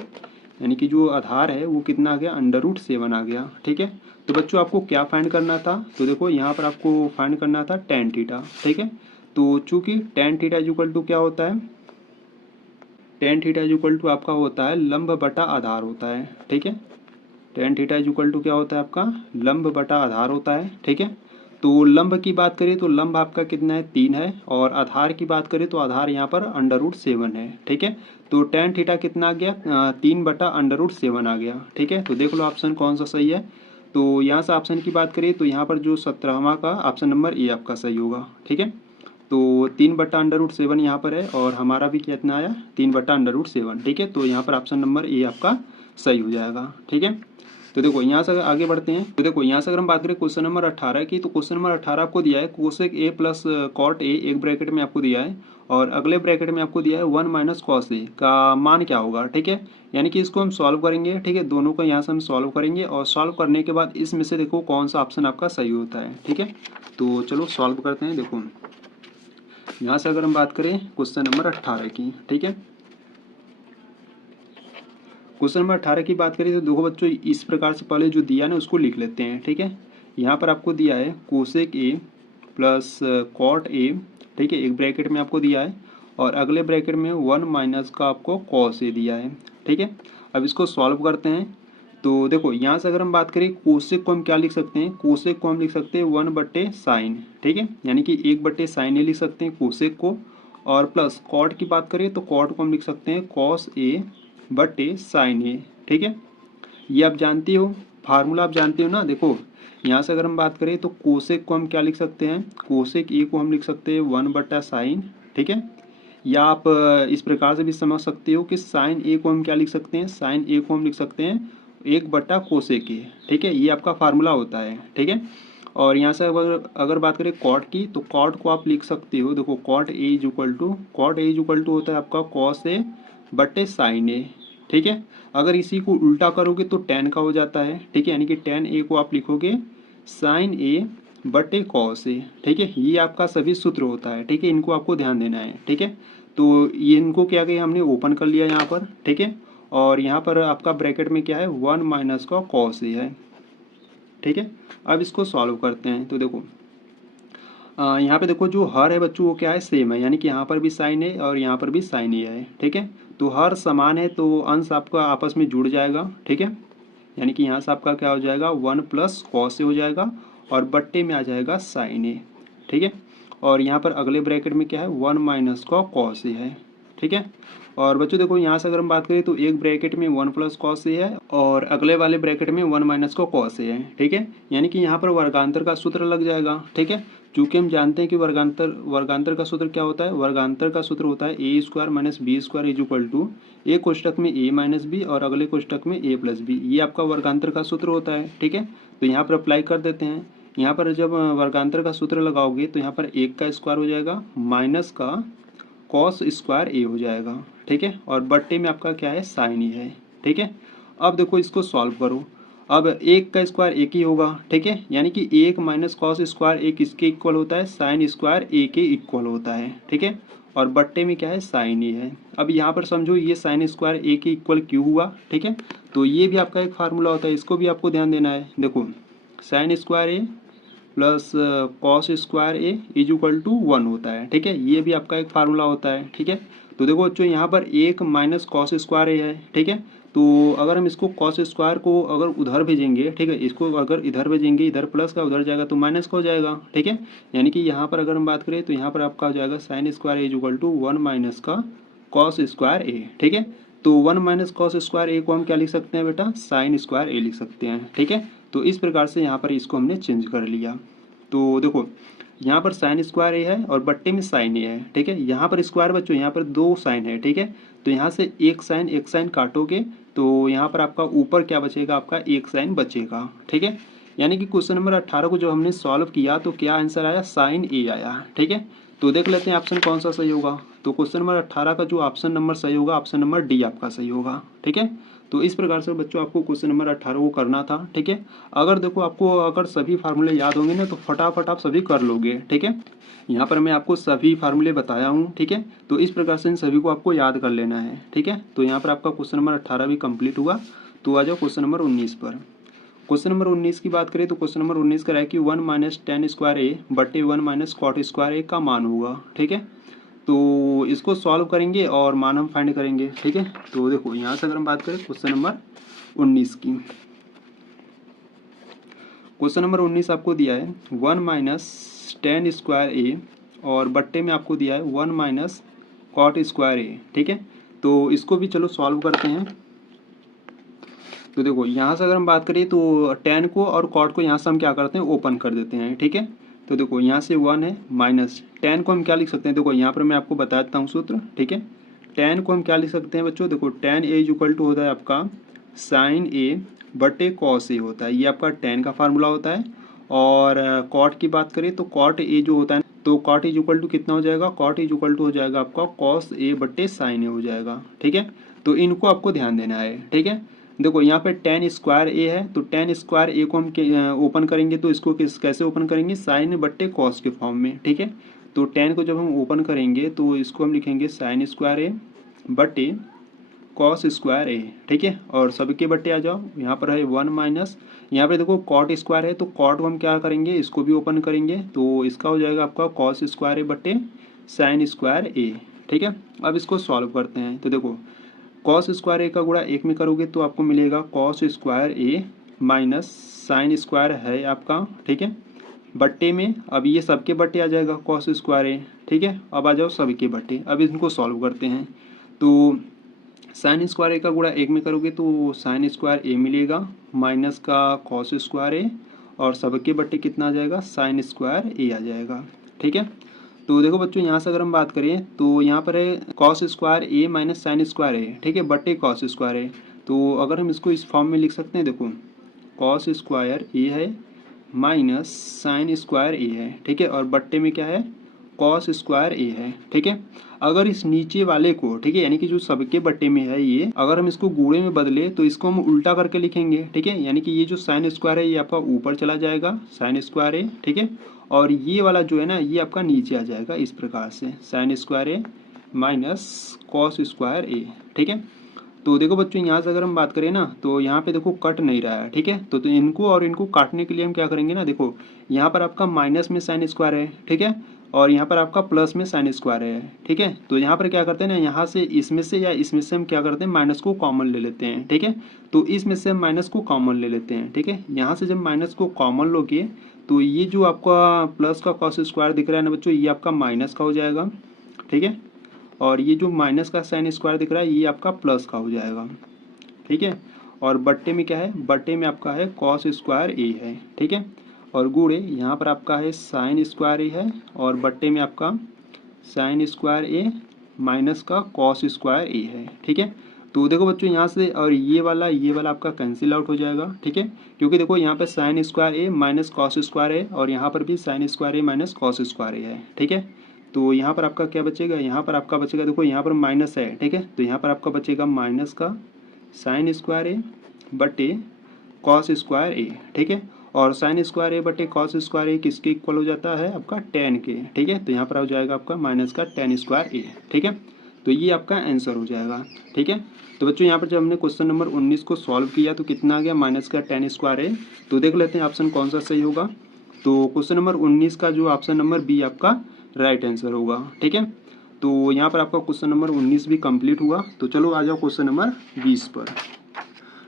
यानी कि जो आधार है वो कितना आ गया, अंडर रूट 7 आ गया। ठीक है, तो बच्चों आपको क्या फाइंड करना था, तो देखो यहाँ पर आपको फाइंड करना था टेन थीटा। ठीक है, तो चूंकि tan theta is equal to क्या होता है, tan theta is equal to आपका होता है लंब बटा आधार होता है। ठीक है, tan theta is equal to क्या होता है आपका, लंब बटा आधार होता है। ठीक है, तो लंब की बात करें तो लंब आपका कितना है, 3 है और आधार की बात करें तो आधार यहाँ पर अंडर रूट 7 है। ठीक है, तो टेन थीटा कितना आ गया, 3 बटा अंडर रूट 7 आ गया। ठीक है, तो देख लो ऑप्शन कौन सा सही है। तो यहाँ से ऑप्शन की बात करें तो यहाँ पर जो 17वां का ऑप्शन नंबर ए आपका सही होगा। ठीक है, तो 3 बटा अंडर रूट 7 यहाँ पर है और हमारा भी कितना आया, 3 बटा अंडर रूट 7। ठीक है, तो यहाँ पर ऑप्शन नंबर ए आपका सही हो जाएगा। ठीक है, तो देखो यहाँ से आगे बढ़ते हैं, तो देखो यहाँ से अगर हम बात करें क्वेश्चन नंबर 18 की, तो क्वेश्चन नंबर 18 आपको दिया है cosec A plus cot A एक ब्रैकेट में आपको दिया है और अगले ब्रैकेट में आपको दिया है 1 माइनस कॉस A का मान क्या होगा। ठीक है, यानी कि इसको हम सॉल्व करेंगे। ठीक है, दोनों को यहाँ से हम सॉल्व करेंगे और सॉल्व करने के बाद इसमें से देखो कौन सा ऑप्शन आपका सही होता है। ठीक है, तो चलो सॉल्व करते हैं। देखो यहाँ से अगर हम बात करें क्वेश्चन नंबर 18 की, ठीक है, क्वेश्चन नंबर 18 की बात करें तो देखो बच्चों इस प्रकार से पहले जो दिया ना उसको लिख लेते हैं। ठीक है, यहाँ पर आपको दिया है cosec A plus cot A। ठीक है, एक ब्रैकेट में आपको दिया है और अगले ब्रैकेट में 1 माइनस का आपको कॉस A दिया है। ठीक है, अब इसको सॉल्व करते हैं। तो देखो यहाँ से अगर हम बात करें कोसेक को हम क्या लिख सकते हैं, कोसेक को हम लिख सकते हैं 1/sin। ठीक है, यानी कि 1/sin A लिख सकते हैं कोसेक को और प्लस कॉट की बात करें तो कॉट को हम लिख सकते हैं cos A/sin A। ठीक है, ये आप जानते हो, फार्मूला आप जानते हो ना। देखो यहाँ से अगर हम बात करें तो कोसेक को हम क्या लिख सकते हैं, कोसेक A को हम लिख सकते हैं 1/sin। ठीक है, या आप इस प्रकार से भी समझ सकते हो कि साइन A को हम क्या लिख सकते हैं, साइन A को हम लिख सकते हैं 1/कोसेक A। ठीक है, ये आपका फार्मूला होता है। ठीक है, और यहाँ से अगर बात करें कॉट की तो कॉट को आप लिख सकते हो, देखो cot A is equal to होता है आपका cos A/sin A। ठीक है। अगर इसी को उल्टा करोगे तो tan का हो जाता है, ठीक है, यानी कि tan a को आप लिखोगे sin a बटे cos a, ठीक है। ये आपका सभी सूत्र होता है, ठीक है, इनको आपको ध्यान देना है, ठीक है। तो ये इनको क्या किया हमने, ओपन कर लिया यहाँ पर, ठीक है। और यहाँ पर आपका ब्रैकेट में क्या है, 1 माइनस का cos a है, ठीक है। अब इसको सॉल्व करते हैं। तो देखो यहाँ पे देखो जो हर है बच्चों वो क्या है, सेम है, यानी कि यहाँ पर भी साइन है और यहाँ पर भी साइन ए है, ठीक है। तो हर समान है तो अंश आपका आपस में जुड़ जाएगा, ठीक है। यानी कि यहाँ से आपका क्या हो जाएगा, 1 प्लस कॉस ए हो जाएगा और बट्टे में आ जाएगा साइन ए, ठीक है। और यहाँ पर अगले ब्रैकेट में क्या है, 1 माइनस का कॉस ए है, ठीक है। और बच्चों देखो यहाँ से अगर हम बात करें तो एक ब्रैकेट में 1 प्लस कॉस ए है और अगले वाले ब्रैकेट में 1 माइनस का कॉस ए है, ठीक है। यानी कि यहाँ पर वर्गांतर का सूत्र लग जाएगा, ठीक है। चूँकि हम जानते हैं कि वर्गांतर का सूत्र क्या होता है, वर्गांतर का सूत्र होता है A square minus B square is equal to एक कोष्टक में ए माइनस बी और अगले कोष्टक में ए प्लस बी, ये आपका वर्गांतर का सूत्र होता है, ठीक है। तो यहाँ पर अप्लाई कर देते हैं। यहाँ पर जब वर्गांतर का सूत्र लगाओगे तो यहाँ पर एक का स्क्वायर हो जाएगा माइनस का कॉस स्क्वायर ए हो जाएगा, ठीक है। और बट्टे में आपका क्या है, साइन ही है, ठीक है। अब देखो इसको सॉल्व करो। अब एक का स्क्वायर एक ही होगा, ठीक है, यानी कि एक माइनस कॉस स्क्वायर एक इसके इक्वल होता है, साइन स्क्वायर ए के इक्वल होता है, ठीक है। और बट्टे में क्या है, साइन ही है। अब यहाँ पर समझो ये साइन स्क्वायर ए के इक्वल क्यों हुआ, ठीक है। तो ये भी आपका एक फार्मूला होता है, इसको भी आपको ध्यान देना है। देखो sine square A plus cos square A is equal to 1 होता है, ठीक है। ये भी आपका एक फार्मूला होता है, ठीक है। तो देखो बच्चों यहाँ पर एक माइनस कॉस स्क्वायर ए है, ठीक है। तो अगर हम इसको कॉस स्क्वायर को अगर उधर भेजेंगे, ठीक है, इसको अगर इधर भेजेंगे, इधर प्लस का उधर जाएगा तो माइनस का हो जाएगा, ठीक है। यानी कि यहाँ पर अगर हम बात करें तो यहाँ पर आपका हो जाएगा sine square A is equal to 1 minus का कॉस स्क्वायर ए, ठीक है। तो 1 माइनस कॉस स्क्वायर ए को हम क्या लिख सकते हैं बेटा, साइन स्क्वायर ए लिख सकते हैं, ठीक है। तो इस प्रकार से यहाँ पर इसको हमने चेंज कर लिया। तो देखो यहाँ पर साइन स्क्वायर ए है और बट्टे में साइन ए है, ठीक है। यहाँ पर स्क्वायर बच्चों यहाँ पर दो साइन है, ठीक है। तो यहाँ से एक साइन काटोगे तो यहाँ पर आपका ऊपर क्या बचेगा, आपका एक साइन बचेगा, ठीक है। यानी कि क्वेश्चन नंबर 18 को जब हमने सॉल्व किया तो क्या आंसर आया, साइन ए आया, ठीक है। तो देख लेते हैं ऑप्शन कौन सा सही होगा। तो क्वेश्चन नंबर 18 का जो ऑप्शन नंबर सही होगा, ऑप्शन नंबर डी आपका सही होगा, ठीक है। तो इस प्रकार से बच्चों आपको क्वेश्चन नंबर 18 को करना था, ठीक है। अगर देखो आपको अगर सभी फार्मूले याद होंगे ना तो फटाफट आप सभी कर लोगे, ठीक है। यहाँ पर मैं आपको सभी फार्मूले बताया हूँ, ठीक है। तो इस प्रकार से इन सभी को आपको याद कर लेना है, ठीक है। तो यहाँ पर आपका क्वेश्चन नंबर 18 भी कंप्लीट हुआ। तो आ जाओ क्वेश्चन नंबर 19 पर। क्वेश्चन नंबर 19 की बात करें तो क्वेश्चन नंबर 19 का है कि 1 माइनस टेन स्क्वायर ए बटे 1 माइनस कॉट स्क्वायर ए का मान होगा, ठीक है। तो इसको सॉल्व करेंगे और मान हम फाइंड करेंगे, ठीक है। तो देखो यहाँ से अगर हम बात करें क्वेश्चन नंबर 19 की, क्वेश्चन नंबर 19 आपको दिया है 1 माइनस टेन स्क्वायर ए और बट्टे में आपको दिया है 1 माइनस कॉट स्क्वायर ए, ठीक है। तो इसको भी चलो सॉल्व करते हैं। तो देखो यहाँ से अगर हम बात करें तो टेन को और कॉट को यहाँ से हम क्या करते हैं, ओपन कर देते हैं, ठीक है। तो देखो यहाँ से 1 है माइनस टेन को हम क्या लिख सकते हैं, देखो यहाँ पर मैं आपको बता देता हूँ सूत्र, ठीक है। टेन को हम क्या लिख सकते हैं बच्चों, देखो tan A is equal to होता है आपका साइन ए बटे कॉस ए होता है, ये आपका टेन का फार्मूला होता है। और कॉट की बात करें तो कॉट ए जो होता है तो कॉट इज इक्वल टू कितना हो जाएगा, कॉट इज इक्वल टू हो जाएगा आपका कॉस ए बटे साइन ए हो जाएगा, ठीक है। तो इनको आपको ध्यान देना है, ठीक है। देखो यहाँ पे टेन स्क्वायर ए है तो टेन स्क्वायर ए को हम ओपन करेंगे तो इसको कैसे ओपन करेंगे, साइन बट्टे कॉस के फॉर्म में, ठीक है। तो टेन को जब हम ओपन करेंगे तो इसको हम लिखेंगे साइन स्क्वायर ए बट्टे कॉस स्क्वायर ए, ठीक है। और सबके बट्टे आ जाओ, यहाँ पर है 1 माइनस, यहाँ पे देखो कॉट स्क्वायर है तो कॉट को हम क्या करेंगे, इसको भी ओपन करेंगे तो इसका हो जाएगा आपका कॉस स्क्वायर ए बट्टे साइन स्क्वायर ए, ठीक है। अब इसको सॉल्व करते हैं। तो देखो कॉस स्क्वायर ए का गुणा एक में करोगे तो आपको मिलेगा कॉस स्क्वायर ए माइनस साइन स्क्वायर है आपका, ठीक है, बट्टे में अब ये सबके बट्टे आ जाएगा कॉस स्क्वायर ए, ठीक है। अब आ जाओ सबके बट्टे, अब इनको सॉल्व करते हैं। तो साइन स्क्वायर ए का गुणा एक में करोगे तो साइन स्क्वायर ए मिलेगा माइनस का कॉस स्क्वायर ए और सबके बट्टे कितना आ जाएगा, साइन स्क्वायर ए आ जाएगा, ठीक है। तो देखो बच्चों यहाँ से अगर हम बात करें तो यहाँ पर है cos square A minus sign square A, ठीक है, बटे कॉस स्क्वायर ए। तो अगर हम इसको इस फॉर्म में लिख सकते हैं, देखो कॉस स्क्वायर ए है माइनस साइन स्क्वायर ए है, ठीक है, और बट्टे में क्या है कॉस स्क्वायर ए है, ठीक है। अगर इस नीचे वाले को, ठीक है, यानी कि जो सबके बट्टे में है ये, अगर हम इसको गुणे में बदले तो इसको हम उल्टा करके लिखेंगे, ठीक है। यानी कि ये जो साइन स्क्वायर है ये आपका ऊपर चला जाएगा, साइन स्क्वायर ए, ठीक है। और ये वाला जो है ना ये आपका नीचे आ जाएगा इस प्रकार से, sign square A minus cos square A, ठीक है। तो देखो बच्चों यहाँ से अगर हम बात करें ना तो यहाँ पे देखो कट नहीं रहा है, ठीक है। तो इनको और इनको काटने के लिए हम क्या करेंगे ना, देखो यहाँ पर आपका माइनस में साइन स्क्वायर है, ठीक है, और यहाँ पर आपका प्लस में साइन स्क्वायर है, ठीक है। तो यहाँ पर क्या करते हैं ना, यहाँ से इसमें से या इसमें से हम क्या करते हैं, माइनस को कॉमन ले लेते हैं, ठीक है। तो इसमें से हम माइनस को कॉमन ले लेते हैं, ठीक है। यहाँ से जब माइनस को कॉमन लोगे तो ये जो आपका प्लस का कॉस स्क्वायर दिख रहा है ना बच्चों, ये आपका माइनस का हो जाएगा, ठीक है। और ये जो माइनस का साइन स्क्वायर दिख रहा है ये आपका प्लस का हो जाएगा, ठीक है। और बट्टे में क्या है, बट्टे में आपका है कॉस स्क्वायर ए है, ठीक है। और गुणे यहाँ पर आपका है साइन स्क्वायर ए है, और बट्टे में आपका साइन स्क्वायर ए माइनस का कॉस स्क्वायर ए है, ठीक है। तो देखो बच्चों यहाँ से और ये वाला आपका कैंसिल आउट हो जाएगा, ठीक है। क्योंकि देखो यहाँ पे साइन स्क्वायर ए माइनस कॉस स्क्वायर ए और यहाँ पर भी साइन स्क्वायर ए माइनस कॉस स्क्वायर ए है, ठीक है। तो यहाँ पर आपका क्या बचेगा, यहाँ पर आपका बचेगा, देखो यहाँ पर माइनस है, ठीक है। तो यहाँ पर आपका बचेगा माइनस का साइन स्क्वायर ए बटे कॉस स्क्वायर ए, ठीक है। और साइन स्क्वायर ए बटे कॉस स्क्वायर ए किसके इक्वल हो जाता है, आपका टेन के, ठीक है। तो यहाँ पर आ जाएगा आपका माइनस का टेन स्क्वायर ए, ठीक है। तो ये आपका आंसर हो जाएगा, ठीक है। तो बच्चों यहाँ पर जब हमने क्वेश्चन नंबर 19 को सॉल्व किया तो कितना आ गया, माइनस का टेन स्क्वायर ए। तो देख लेते हैं ऑप्शन कौन सा सही होगा। तो क्वेश्चन नंबर 19 का जो ऑप्शन नंबर बी आपका राइट आंसर होगा, ठीक है। तो यहाँ पर आपका क्वेश्चन नंबर 19 भी कंप्लीट हुआ। तो चलो आ जाओ क्वेश्चन नंबर 20 पर।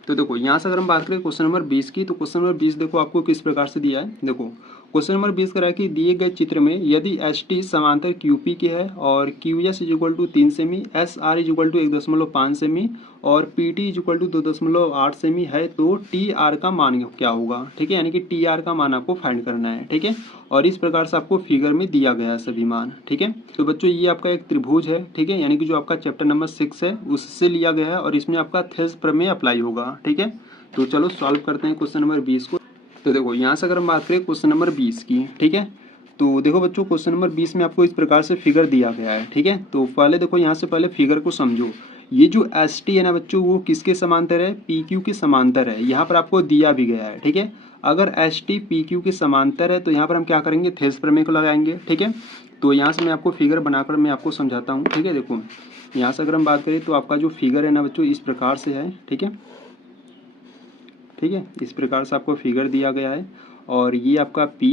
तो देखो यहाँ से अगर हम बात करें क्वेश्चन नंबर 20 की, तो क्वेश्चन नंबर 20 देखो आपको किस प्रकार से दिया है। देखो क्वेश्चन नंबर 20 कह रहा है कि दिए गए चित्र में यदि एस टी समांतर क्यू पी के है और Q S is equal to 3 सेमी, S R is equal to 1.5 सेमी और P T is equal to 2.8 सेमी है, तो टी आर का मान क्या होगा, ठीक है। यानी कि टी आर का मान आपको फाइंड करना है, ठीक है। और इस प्रकार से आपको फिगर में दिया गया है सभी मान, ठीक है। तो बच्चों ये आपका एक त्रिभुज है, ठीक है, यानी कि जो आपका चैप्टर नंबर 6 है उससे लिया गया है और इसमें आपका थेल्स प्रमेय अप्लाई होगा, ठीक है। तो चलो सॉल्व करते हैं क्वेश्चन नंबर 20 को। तो देखो यहाँ से अगर हम बात करें क्वेश्चन नंबर 20 की, ठीक है। तो देखो बच्चों क्वेश्चन नंबर 20 में आपको इस प्रकार से फिगर दिया गया है, ठीक है। तो पहले देखो यहाँ से पहले फिगर को समझो। ये जो एस टी है ना बच्चों वो किसके समांतर है, पी क्यू के समांतर है। यहाँ पर आपको दिया भी गया है, ठीक है। अगर एस टी पी क्यू के समांतर है तो यहाँ पर हम क्या करेंगे, थेल्स प्रमेय को लगाएंगे, ठीक है। तो यहाँ से मैं आपको फिगर बनाकर मैं आपको समझाता हूँ, ठीक है। देखो यहाँ से अगर हम बात करें तो आपका जो फिगर है ना बच्चों इस प्रकार से है, ठीक है, ठीक है। इस प्रकार से आपको फिगर दिया गया है और ये आपका P,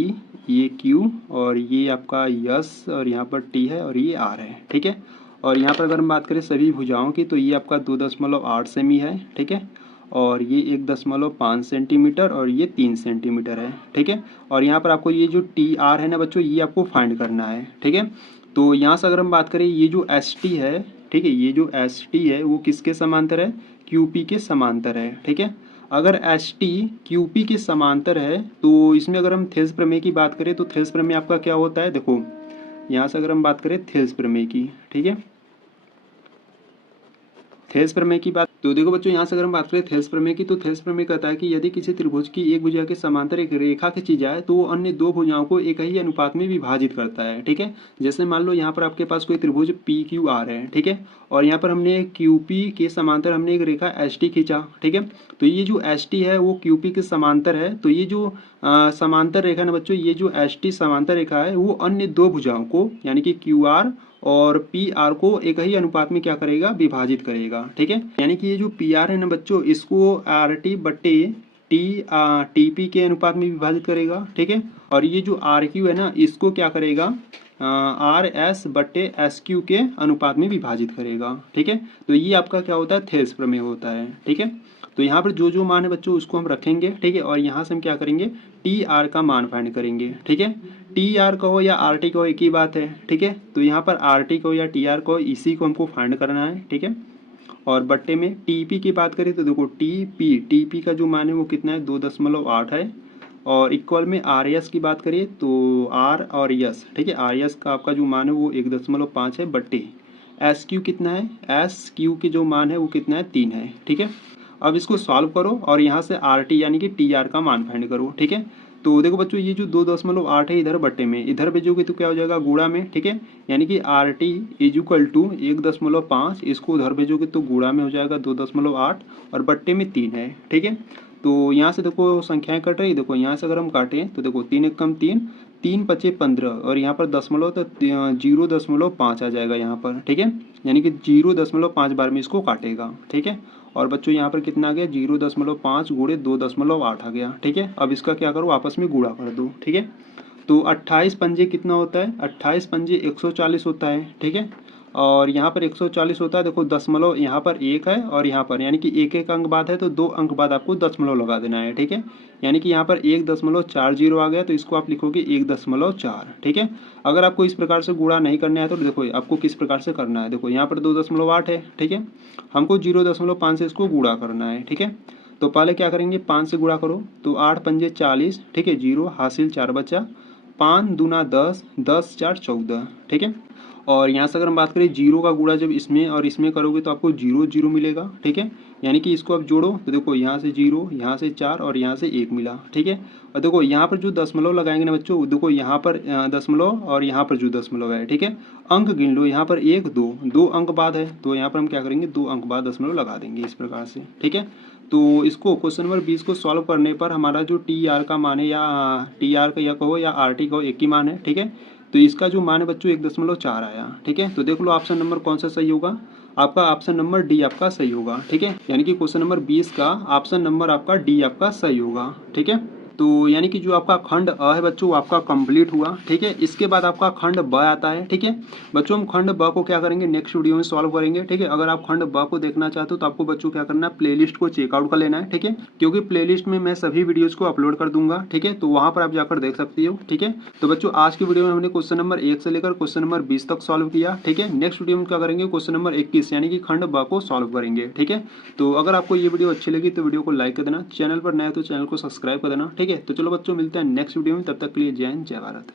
ये Q और ये आपका यस और यहाँ पर T है और ये R है, ठीक है। और यहाँ पर अगर हम बात करें सभी भुजाओं की तो ये आपका 2.8 सेमी है, ठीक है। और ये 1.5 सेंटीमीटर और ये 3 सेंटीमीटर है, ठीक है। और यहाँ पर आपको ये जो TR है ना बच्चों ये आपको फाइंड करना है, ठीक है। तो यहाँ से अगर हम बात करें ये जो ST है, ठीक है, ये जो ST है वो किसके समांतर है, QP के समांतर है, ठीक है। अगर एस टी क्यू पी के समांतर है तो इसमें अगर हम थेल्स प्रमेय की बात करें तो थेल्स प्रमेय आपका क्या होता है, देखो यहाँ से अगर हम बात करें थेल्स प्रमेय की, ठीक है, थेल्स प्रमेय की बात। तो देखो बच्चों यहाँ से अगर हम बात करें थेल्स प्रमेय की तो थेल्स प्रमेय कहता है कि यदि किसी त्रिभुज की एक भुजा के समांतर एक रेखा खींची जाए तो वो अन्य दो भुजाओं को एक ही अनुपात में विभाजित करता है, ठीक है। जैसे मान लो यहाँ पर आपके पास कोई त्रिभुज पी क्यू आर है, ठीक है, और यहाँ पर हमने क्यू पी के समांतर हमने एक रेखा एस टी खींचा, ठीक है। तो ये जो एस टी है वो क्यू पी के समांतर है। तो ये जो समांतर रेखा ना बच्चों, ये जो एस टी समांतर रेखा है वो अन्य दो भुजाओं को यानी कि क्यू आर और पी आर को एक ही अनुपात में क्या करेगा, विभाजित करेगा, ठीक है। यानी कि ये जो पी आर है ना बच्चों इसको आर टी बट्टे टी पी के अनुपात में विभाजित करेगा, ठीक है। और ये जो आर क्यू है ना इसको क्या करेगा, आर एस बट्टे एस क्यू के अनुपात में विभाजित करेगा, ठीक है। तो ये आपका क्या होता है, थेल्स प्रमेय होता है, ठीक है। तो यहाँ पर जो जो मान है बच्चों उसको हम रखेंगे, ठीक है। और यहाँ से हम क्या करेंगे, टी आर का मान फाइंड करेंगे, ठीक है। टी आर कहो या आर टी कहो एक ही बात है, ठीक है। तो यहाँ पर आर टी कहो या टी आर कहो इसी को हमको फाइंड करना है, ठीक है। और बट्टे में टी पी की बात करें तो देखो टी पी का जो मान है वो कितना है, 2.8 है। और इक्वल में आर एस की बात करिए तो आर और यस, ठीक है, आर एस का आपका जो मान है वो 1.5 है बट्टे एस क्यू कितना है, एस क्यू के जो मान है वो कितना है, 3 है, ठीक है। अब इसको सॉल्व करो और यहाँ से आर टी यानी कि टी आर का मान फाइंड करो, ठीक है। तो देखो बच्चों ये जो 2.8 है इधर बट्टे में, इधर भेजोगे तो क्या हो जाएगा गुणा में, ठीक है। यानी कि RT इज इक्वल टू 1.5, इसको उधर भेजोगे तो गुणा में हो जाएगा 2.8 और बट्टे में 3 है, ठीक है। तो यहाँ से देखो संख्याएं कट रही, देखो यहाँ से अगर हम काटें तो देखो 3 एक कम 3, 3 पचे 15 और यहाँ पर दशमलव तो 0.5 आ जाएगा यहाँ पर, ठीक है। यानी कि 0.5 बार में इसको काटेगा, ठीक है। और बच्चों यहाँ पर कितना आ गया 0.5 गुणे 2.8 आ गया, ठीक है। अब इसका क्या करो आपस में गुणा कर दो, ठीक है। तो 28 पंजे कितना होता है, 28 पंजे 140 होता है, ठीक है। और यहाँ पर 140 होता है, देखो दशमलव यहाँ पर 1 है और यहाँ पर यानी कि एक एक अंक बाद है तो 2 अंक बाद आपको दशमलव लगा देना है, ठीक है। यानी कि यहाँ पर 1.40 आ गया तो इसको आप लिखोगे 1.4, ठीक है। अगर आपको इस प्रकार से गुणा नहीं करना है तो देखो आपको किस प्रकार से करना है, देखो यहाँ पर 2.8 है, ठीक है। हमको 0.5 से इसको गुणा करना है, ठीक है। तो पहले क्या करेंगे 5 से गुणा करो तो 8 पंजे 40, ठीक है, 0 हासिल 4 बचा, 5 दूना 10, 10 4 14, ठीक है। और यहाँ से अगर हम बात करें जीरो का गुणा जब इसमें और इसमें करोगे तो आपको 0 0 मिलेगा, ठीक है। यानी कि इसको आप जोड़ो तो देखो यहाँ से 0, यहाँ से 4 और यहाँ से 1 मिला, ठीक है। और देखो यहाँ पर जो दशमलव लगाएंगे ना बच्चों, देखो यहाँ पर दशमलव और यहाँ पर जो दशमलव है, ठीक है। अंक गिन लो, यहाँ पर 1 2 2 अंक बाद है तो यहाँ पर हम क्या करेंगे 2 अंक बाद दशमलव लगा देंगे इस प्रकार से, ठीक है। तो इसको क्वेश्चन नंबर 20 को सॉल्व करने पर हमारा जो TR का मान है या TR का या कहो या RT कहो एक ही मान है, ठीक है। तो इसका जो मान है बच्चों 1.4 आया, ठीक है। तो देख लो ऑप्शन नंबर कौन सा सही होगा, आपका ऑप्शन नंबर डी आपका सही होगा, ठीक है। यानी कि क्वेश्चन नंबर 20 का ऑप्शन नंबर आपका डी आपका सही होगा, ठीक है। तो यानी कि जो आपका खंड अ है बच्चों वो आपका कंप्लीट हुआ, ठीक है। इसके बाद आपका खंड ब आता है, ठीक है। बच्चों हम खंड ब को क्या करेंगे नेक्स्ट वीडियो में सॉल्व करेंगे, ठीक है। अगर आप खंड ब को देखना चाहते हो तो आपको बच्चों क्या करना है प्लेलिस्ट को चेकआउट कर लेना है, ठीक है। क्योंकि प्लेलिस्ट में मैं सभी वीडियोज को अपलोड कर दूंगा, ठीक है। तो वहाँ पर आप जाकर देख सकती हो, ठीक है। तो बच्चों आज की वीडियो में हमने क्वेश्चन नंबर 1 से लेकर क्वेश्चन नंबर 20 तक सॉल्व किया, ठीक है। नेक्स्ट वीडियो में क्या करेंगे क्वेश्चन नंबर 21 यानी कि खंड ब को सॉल्व करेंगे, ठीक है। तो अगर आपको ये वीडियो अच्छी लगी तो वीडियो को लाइक कर देना, चैनल पर नया तो चैनल को सब्सक्राइब कर देना, ठीक है। तो चलो बच्चों मिलते हैं नेक्स्ट वीडियो में, तब तक के लिए जय हिंद जय भारत।